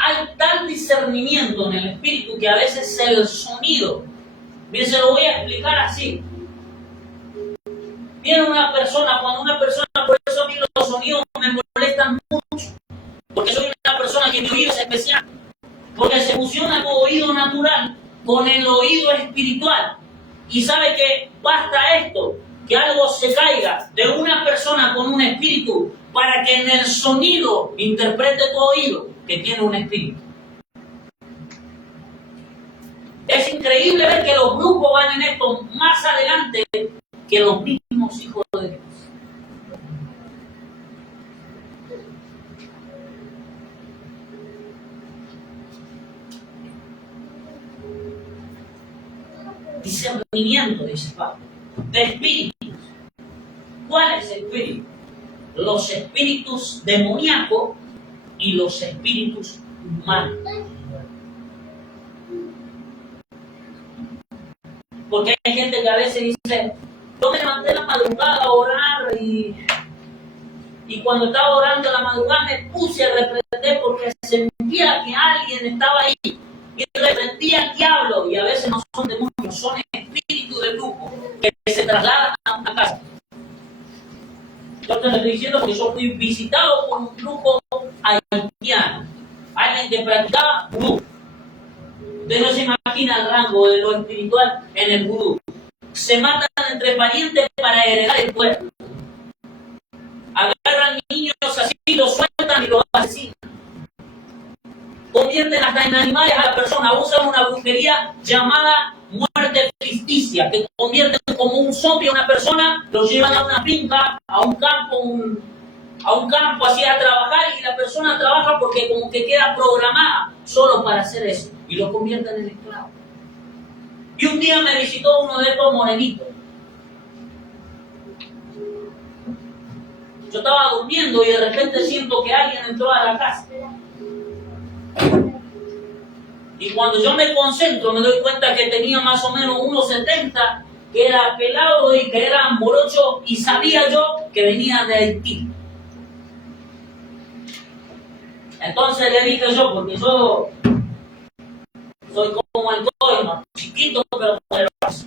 Hay tal discernimiento en el Espíritu que a veces el sonido, bien se lo voy a explicar así. Viene una persona, cuando una persona, por eso a mí los sonidos me molestan mucho, porque soy una persona que mi oído es especial, porque se fusiona el oído natural con el oído espiritual. Y sabe que basta esto, que algo se caiga de una persona con un espíritu, para que en el sonido interprete tu oído que tiene un espíritu. Es increíble ver que los grupos van en esto más adelante que los mismos hijos de Dios. Discernimiento, dice Pablo, de espíritus. ¿Cuál es el espíritu? Los espíritus demoníacos y los espíritus humanos. Porque hay gente que a veces dice, yo me levanté en la madrugada a orar y cuando estaba orando en la madrugada me puse a reprender porque sentía que alguien estaba ahí y reprendía al diablo. Y a veces no son demonios, son espíritus de grupo que se trasladan a una casa. Yo te lo estoy diciendo porque yo fui visitado por un grupo haitiano, alguien que practicaba vudú. Usted no se imagina el rango de lo espiritual en el vudú. Se matan entre parientes para heredar el pueblo. Agarran niños así, los sueltan y los asesinan. Convierten hasta en animales a la persona. Usan una brujería llamada muerte ficticia, que convierten como un zombie a una persona, lo llevan a una finca, a un campo así a trabajar, y la persona trabaja porque como que queda programada solo para hacer eso, y lo convierten en esclavo. Y un día me visitó uno de estos morenitos. Yo estaba durmiendo y de repente siento que alguien entró a la casa. Y cuando yo me concentro me doy cuenta que tenía más o menos 1,70, que era pelado y que era morocho, y sabía yo que venía de Haití. Entonces le dije yo, porque yo soy como el Goyma, chiquito pero poderoso.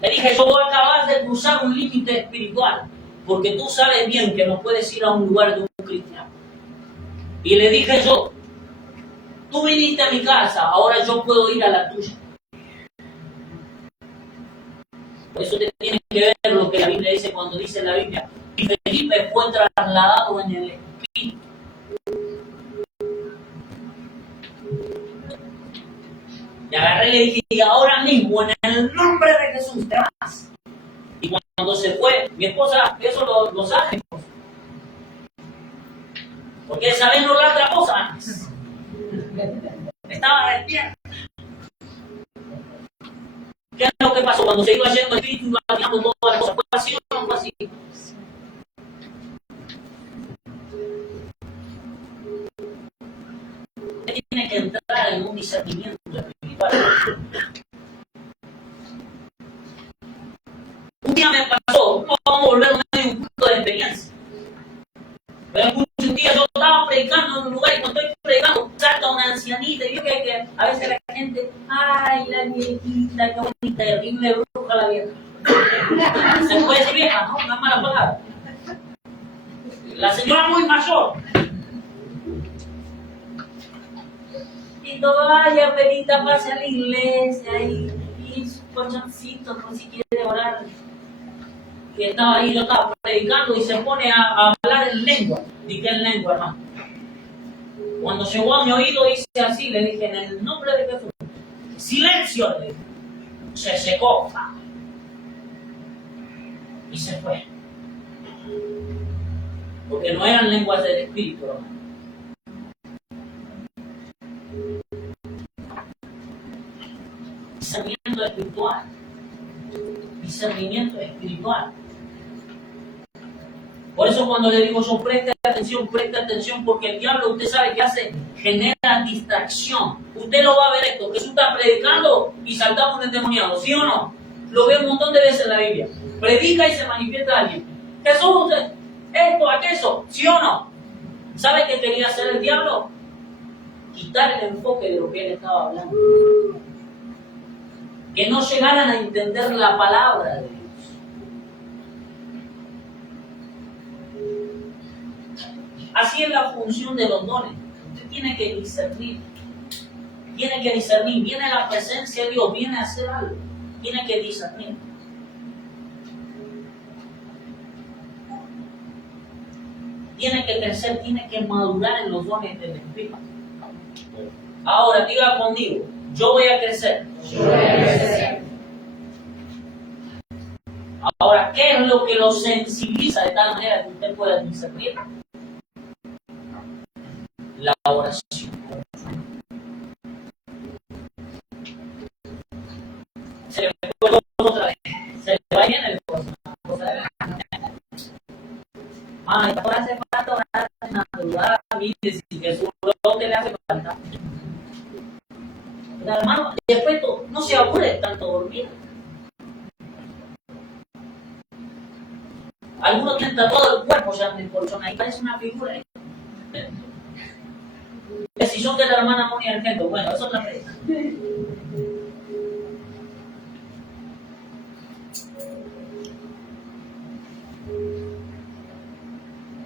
Le dije, yo voy a acabar de cruzar un límite espiritual, porque tú sabes bien que no puedes ir a un lugar de un cristiano. Y le dije yo, tú viniste a mi casa, ahora yo puedo ir a la tuya. Por eso te tienes que ver lo que la Biblia dice cuando dice la Biblia. Y Felipe fue trasladado en el espíritu. Le agarré y le dije, y ahora mismo, en el nombre de Jesús, te vas. Y cuando se fue, mi esposa, eso lo sabe. Porque sabés no la otra cosa antes. Estaba despierta. ¿Qué es lo que pasó? Cuando se iba yendo el espíritu, iba cambiando todas las cosas. ¿Fue así o no fue así? Usted tiene que entrar en un discernimiento espiritual. Un día me pasó, no vamos a volver a un punto de experiencia. Pero un día yo estaba predicando en un lugar y cuando estoy predicando, salta una ancianita y yo que a veces la gente, ay, la viejita, qué bonita, terrible bruja la vieja. Se puede decir vieja, ¿no? Una mala palabra. La señora muy mayor. Y todo, ay, abuelita, pase a la iglesia y su colchoncito, por si quiere orar. Que estaba ahí, yo estaba predicando y se pone a hablar en lengua. Dije en lengua, hermano. Cuando llegó a mi oído hice así, le dije, en el nombre de Jesús, silencio, le dije. Se secó. Y se fue. Porque no eran lenguas del espíritu, hermano. Discernimiento espiritual. Discernimiento espiritual. Por eso cuando le digo yo, preste atención, porque el diablo, usted sabe que hace, genera distracción. Usted lo va a ver esto, Jesús está predicando y saltamos un endemoniado, ¿sí o no? Lo ve un montón de veces en la Biblia. Predica y se manifiesta alguien. Jesús, esto, aquello, ¿sí o no? ¿Sabe qué quería hacer el diablo? Quitar el enfoque de lo que él estaba hablando. Que no llegaran a entender la palabra de Dios. Así es la función de los dones. Usted tiene que discernir. Viene la presencia de Dios, viene a hacer algo. Tiene que discernir. Tiene que crecer, tiene que madurar en los dones del Espíritu. Ahora, diga conmigo, yo voy a crecer. Ahora, ¿qué es lo que lo sensibiliza de tal manera que usted pueda discernir? La oración. Se le fue otra vez. Se le va bien el corazón. Ay, ahora hace falta orar en la madrugada. Mire, si Jesús no te le hace falta. Pero, hermano, después no se aburre tanto dormir. Algunos tienen todo el cuerpo ya en el colchón. Ahí parece una figura. El sillón de la hermana Moni Argento. Bueno, es otra vez.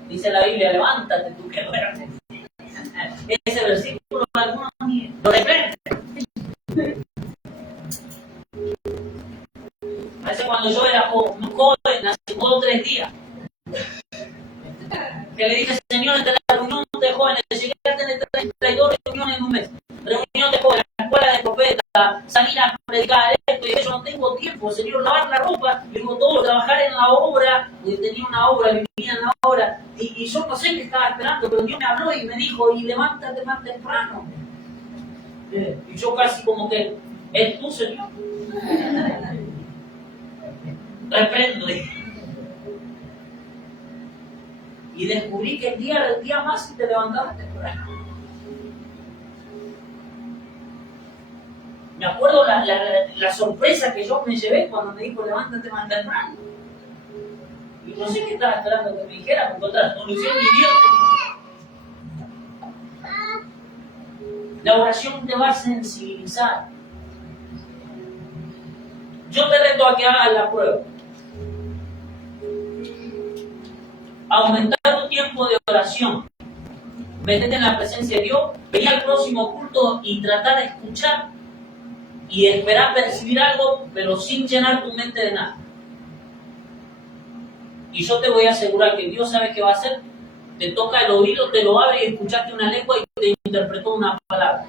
Dice la Biblia, levántate tú que duermes. Ese versículo algunos lo reprenden. Parece cuando yo era joven, hace 2 o 3 días. Que le dije, Señor, entre la reunión de jóvenes, llegué a tener 32 reuniones en un mes. Reunión de jóvenes, la escuela de profeta, salir a predicar esto y yo no tengo tiempo, Señor, lavar la ropa, digo todo, trabajar en la obra, tenía una obra, vivía en la obra, y yo no sé qué estaba esperando, pero Dios me habló y me dijo, y levántate más temprano. Y yo casi como que, ¿es tú, Señor? Reprendo, dije. Y descubrí que el día más te levantabas temprano. Me acuerdo la sorpresa que yo me llevé cuando me dijo levántate más temprano. Y No sé qué estaba esperando que me dijera, porque otra solución ni Dios tenía. La oración te va a sensibilizar. Yo te reto a que hagas la prueba. Aumentar tu tiempo de oración. Métete en la presencia de Dios, venir al próximo culto y tratar de escuchar y esperar percibir algo, pero sin llenar tu mente de nada. Y yo te voy a asegurar que Dios sabe qué va a hacer. Te toca el oído, te lo abre y escuchaste una lengua y te interpretó una palabra.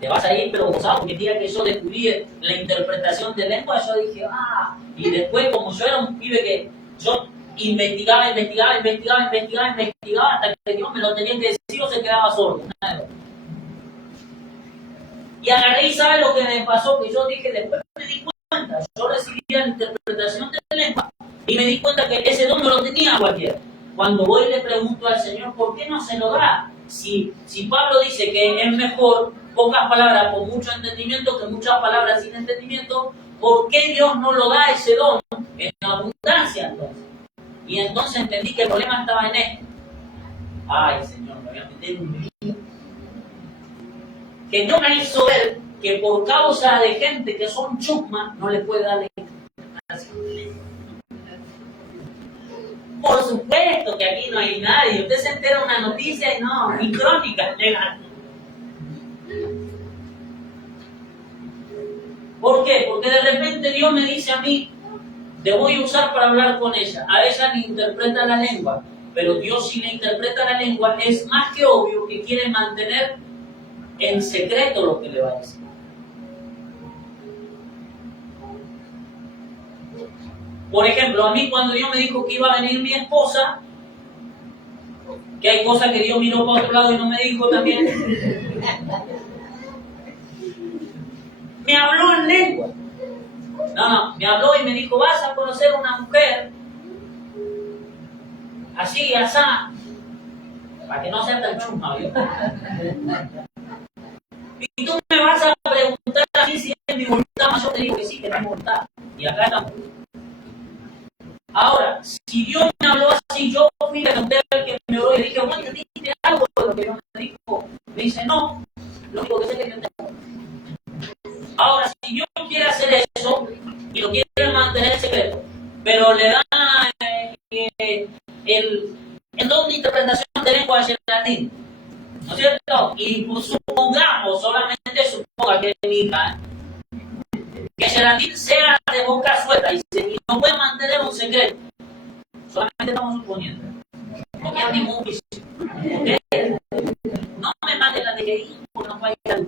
Te vas a ir pero gozado, porque el día que yo descubrí la interpretación de lengua, yo dije, y después como yo era un pibe que yo investigaba, hasta que Dios me lo tenía que decir o se quedaba sordo. Y agarré y ¿sabe lo que me pasó? Que yo dije, después me di cuenta, yo recibía la interpretación de lengua y me di cuenta que ese don no lo tenía cualquiera. Cuando voy y le pregunto al Señor, ¿por qué no se lo da? Si Pablo dice que es mejor pocas palabras con mucho entendimiento que muchas palabras sin entendimiento, ¿por qué Dios no lo da ese don en abundancia entonces? Y entonces entendí que el problema estaba en esto. Ay, Señor, me voy a meter un lío. Que Dios me hizo ver que por causa de gente que son chusmas, no le puede dar la interpretación. Por supuesto que aquí no hay nadie. Usted se entera de una noticia y no, ni crónicas llegan. ¿Por qué? Porque de repente Dios me dice a mí, te voy a usar para hablar con ella. A ella le interpreta la lengua, pero Dios si le interpreta la lengua es más que obvio que quiere mantener en secreto lo que le va a decir. Por ejemplo, a mí cuando Dios me dijo que iba a venir mi esposa, que hay cosas que Dios miró para otro lado y no me dijo también, me habló en lengua. No, me habló y me dijo, vas a conocer una mujer, así, asá, para que no sea tan chusma, ¿vio? Y tú me vas a preguntar así si es mi voluntad, yo te digo que sí, que es mi voluntad. Y acá estamos. Ahora, si Dios me habló así, yo fui a preguntar al que me oró y le dije, bueno, ¿entendiste algo de lo que Dios me dijo? Me dice, no, lo único que sé es que Dios te habló. Ahora, si Dios quiere hacer eso y lo quiere mantener secreto, pero le da el don de interpretación de lengua de Geraldine, ¿no es cierto? Y pues, supongamos, solamente suponga que es mi hija, que Geraldine sea de boca suelta y no puede mantener un secreto. Solamente estamos suponiendo. No quiero ningún juicio. ¿Okay? No me mande la DGI porque no va a ir al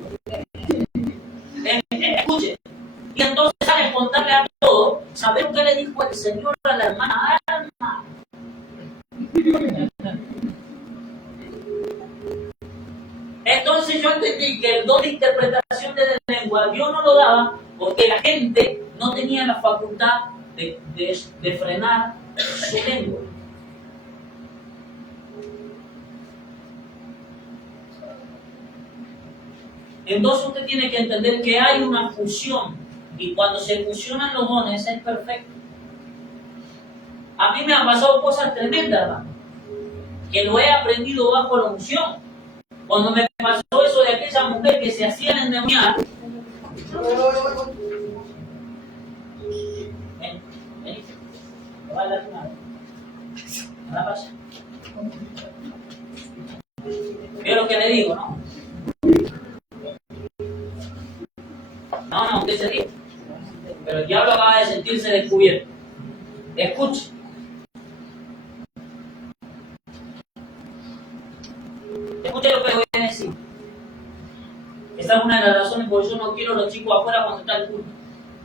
escuche. Y entonces al contarle a todo, ¿saben qué le dijo el Señor a la hermana Alma? Entonces yo entendí que el don de interpretación de la lengua Dios no lo daba porque la gente no tenía la facultad de frenar su lengua. Entonces usted tiene que entender que hay una fusión y cuando se fusionan los dones es perfecto. A mí me han pasado cosas tremendas, hermano, que lo he aprendido bajo la unción. Cuando me pasó eso de aquella mujer que se hacía endemoniar, ven, te va a dar una. Nada pasa. Yo lo que le digo, ¿no? No, usted se ríe. Pero el diablo acaba de sentirse descubierto. Escuche. Escuche lo que le voy a decir. Esa es una de las razones por eso yo no quiero a los chicos afuera cuando está el culto.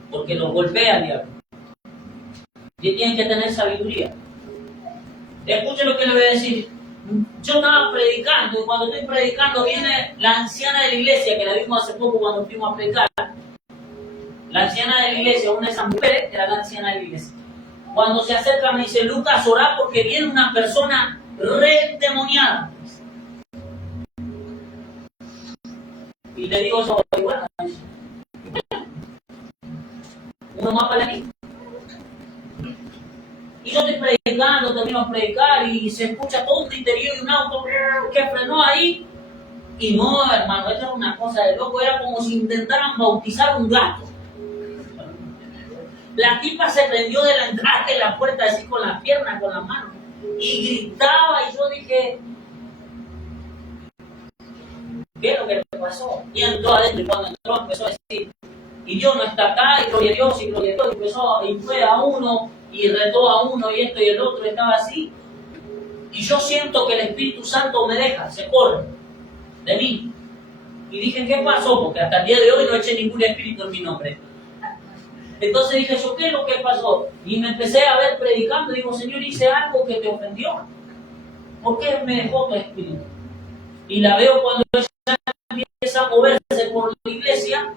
Porque los golpea el diablo. Y tienen que tener sabiduría. Escuche lo que le voy a decir. Yo estaba predicando y cuando estoy predicando viene la anciana de la iglesia, que la vimos hace poco cuando fuimos a predicar. La anciana de la iglesia, una de esas mujeres, era la anciana de la iglesia. Cuando se acerca me dice, Lucas, orá porque viene una persona redemoniada. Y le digo eso, bueno, uno más para mí. predicando, termino de predicar y se escucha todo un griterío y un auto que frenó ahí. Y no, hermano, esto era una cosa de loco, era como si intentaran bautizar un gato. La tipa se prendió de la entrada de la puerta así con las piernas, con las manos, y gritaba, y yo dije, ¿qué es lo que le pasó? Y entró adentro, y cuando entró empezó a decir, y Dios no está acá, y gloria a Dios, y gloria a Dios, y empezó, y fue a uno, y retó a uno, y esto y el otro, estaba así. Y yo siento que el Espíritu Santo me deja, se corre de mí. Y dije, ¿qué pasó? Porque hasta el día de hoy no eché ningún espíritu en mi nombre. Entonces dije yo, ¿qué es lo que pasó? Y me empecé a ver predicando, y digo, Señor, hice algo que te ofendió. ¿Por qué me dejó tu espíritu? Y la veo cuando ella empieza a moverse por la iglesia,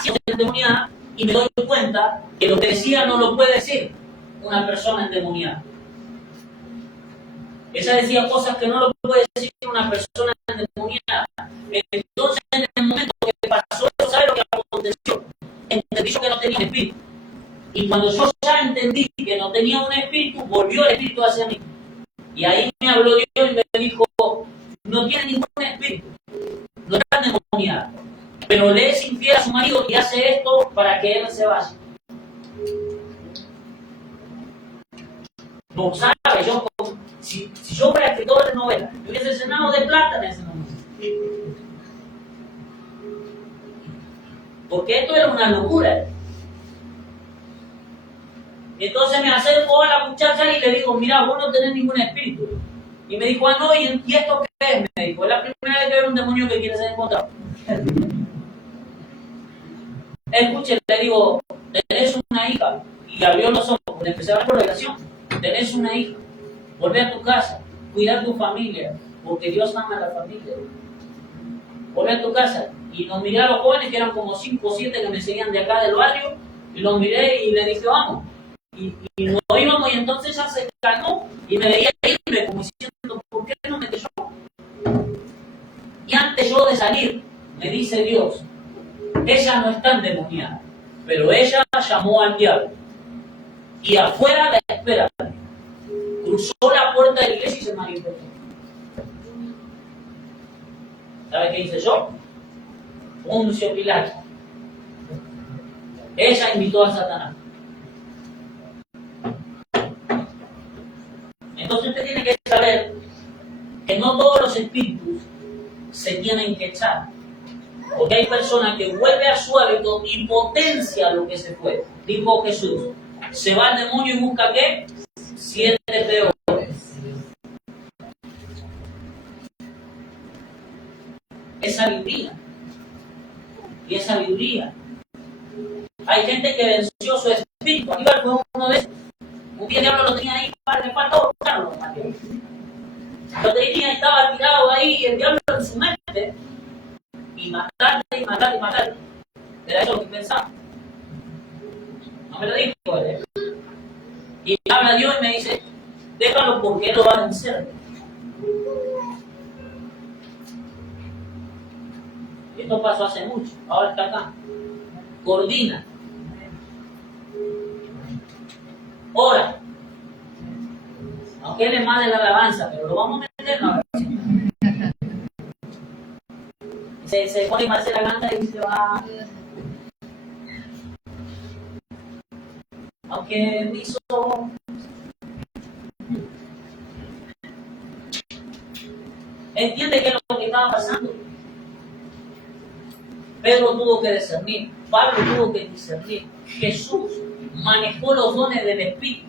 siendo endemoniada, y me doy cuenta que lo que decía no lo puede decir una persona endemoniada. Ella decía cosas que no lo puede decir una persona endemoniada. Entonces, en el momento que pasó, ¿sabe lo que aconteció? Entendí yo que no tenía espíritu. Y cuando yo ya entendí que no tenía un espíritu, volvió el espíritu hacia mí. Y ahí me habló Dios y me dijo, no tiene ningún espíritu, no está endemoniada, pero le es infiel a su marido y hace esto para que él se vaya. No sabe, si yo fuera escritor de novela, me hubiese llenado de plata en ese momento. Porque esto era una locura. Entonces me acerco a la muchacha y le digo, mira, vos no tenés ningún espíritu. Y me dijo, no, ¿y esto qué es? Me dijo, es la primera vez que veo un demonio que quiere ser encontrado. Escuche, le digo, tenés una hija. Y abrió los ojos, le empecé a ver por revelación. Tenés una hija, volvé a tu casa, cuida a tu familia, porque Dios ama a la familia. Volvé a tu casa. Y nos miré a los jóvenes, que eran como 5 o 7 que me seguían de acá del barrio, y los miré y le dije, vamos. Y nos íbamos, y entonces ella se calmó y me veía irme como diciendo, ¿por qué no me dejó? Y antes yo de salir, me dice Dios, ella no está endemoniada, pero ella llamó al diablo. Y afuera la espera. Cruzó la puerta de la iglesia y se manifestó. ¿Sabe qué hice yo? Poncio Pilato. Ella invitó a Satanás. Entonces usted tiene que saber que no todos los espíritus se tienen que echar. Porque hay personas que vuelven a su hábito y potencia lo que se fue. Dijo Jesús, se va el demonio y busca ¿qué? 7 peores. Es sabiduría. Y es sabiduría. Hay gente que venció su espíritu. Aníbal fue uno de esos. Un día el diablo lo tenía ahí, me faltó buscarlo. Lo tenía, estaba tirado ahí, y el diablo en su mente. Y matarte, y matarte, y matarte. Era eso lo que pensaba. No me lo dijo él. Y habla Dios y me dice, déjalo porque él lo va a vencer. Esto pasó hace mucho, ahora está acá. Coordina. Ora. Aunque él es más de la alabanza, pero lo vamos a meter en la oración. Se pone y Marcela canta y se va. Aunque mis ojos entiende que es lo que estaba pasando. Pedro tuvo que discernir, Pablo tuvo que discernir, Jesús manejó los dones del Espíritu.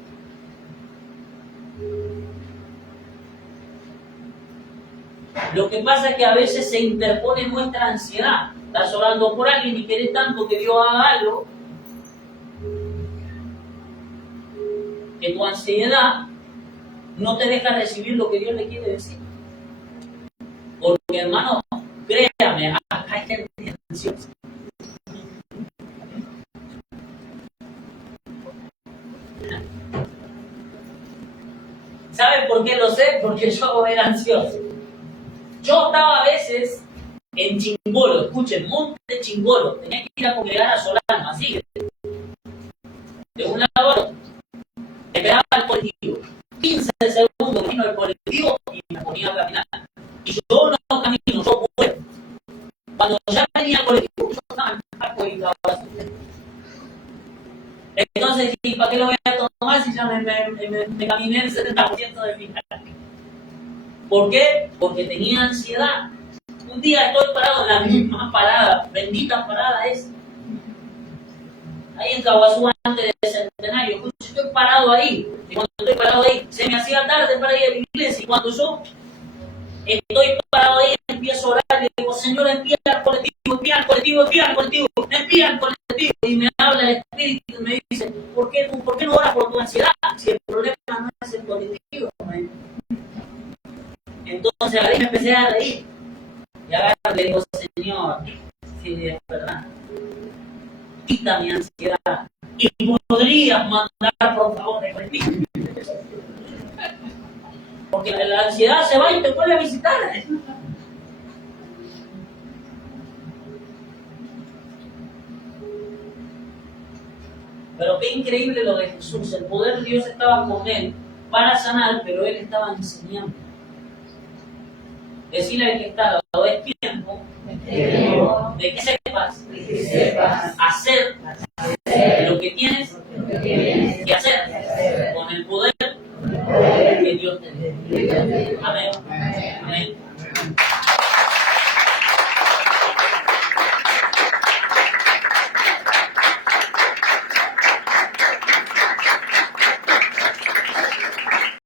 Lo que pasa es que a veces se interpone nuestra ansiedad. Estás orando por alguien y querés tanto que Dios haga algo, que tu ansiedad no te deja recibir lo que Dios le quiere decir. Porque, hermano, créame, acá hay gente ansiosa. ¿Saben por qué lo sé? Porque yo era ansioso. Yo estaba a veces en Chingolo, escuchen, Monte Chingolo, tenía que ir a congregar a Solano, así, de un lado a otro. Me quedaba el colectivo. me caminé el 70% de mi vida. ¿Por qué? Porque tenía ansiedad. Un día estoy parado en la misma parada, bendita parada es. Ahí en Caguazú antes del Centenario, yo estoy parado ahí. Y cuando estoy parado ahí, se me hacía tarde para ir a la iglesia. Y cuando yo estoy parado ahí, empiezo a orar y digo, Señor, envía al colectivo, envía al colectivo, envía al colectivo, envía al colectivo. Y me habla el Espíritu y me dice, ¿por qué no oras por tu ansiedad? Si el problema no es el colectivo. Entonces ahí me empecé a reír. Y ahora le digo, Señor, si es verdad, quita mi ansiedad. Y podrías mandar, por favor, el colectivo. Porque la ansiedad se va y te vuelve a visitar. Pero qué increíble lo de Jesús. El poder de Dios estaba con él para sanar, pero él estaba enseñando. Decirle al que está al lado, es tiempo de que ese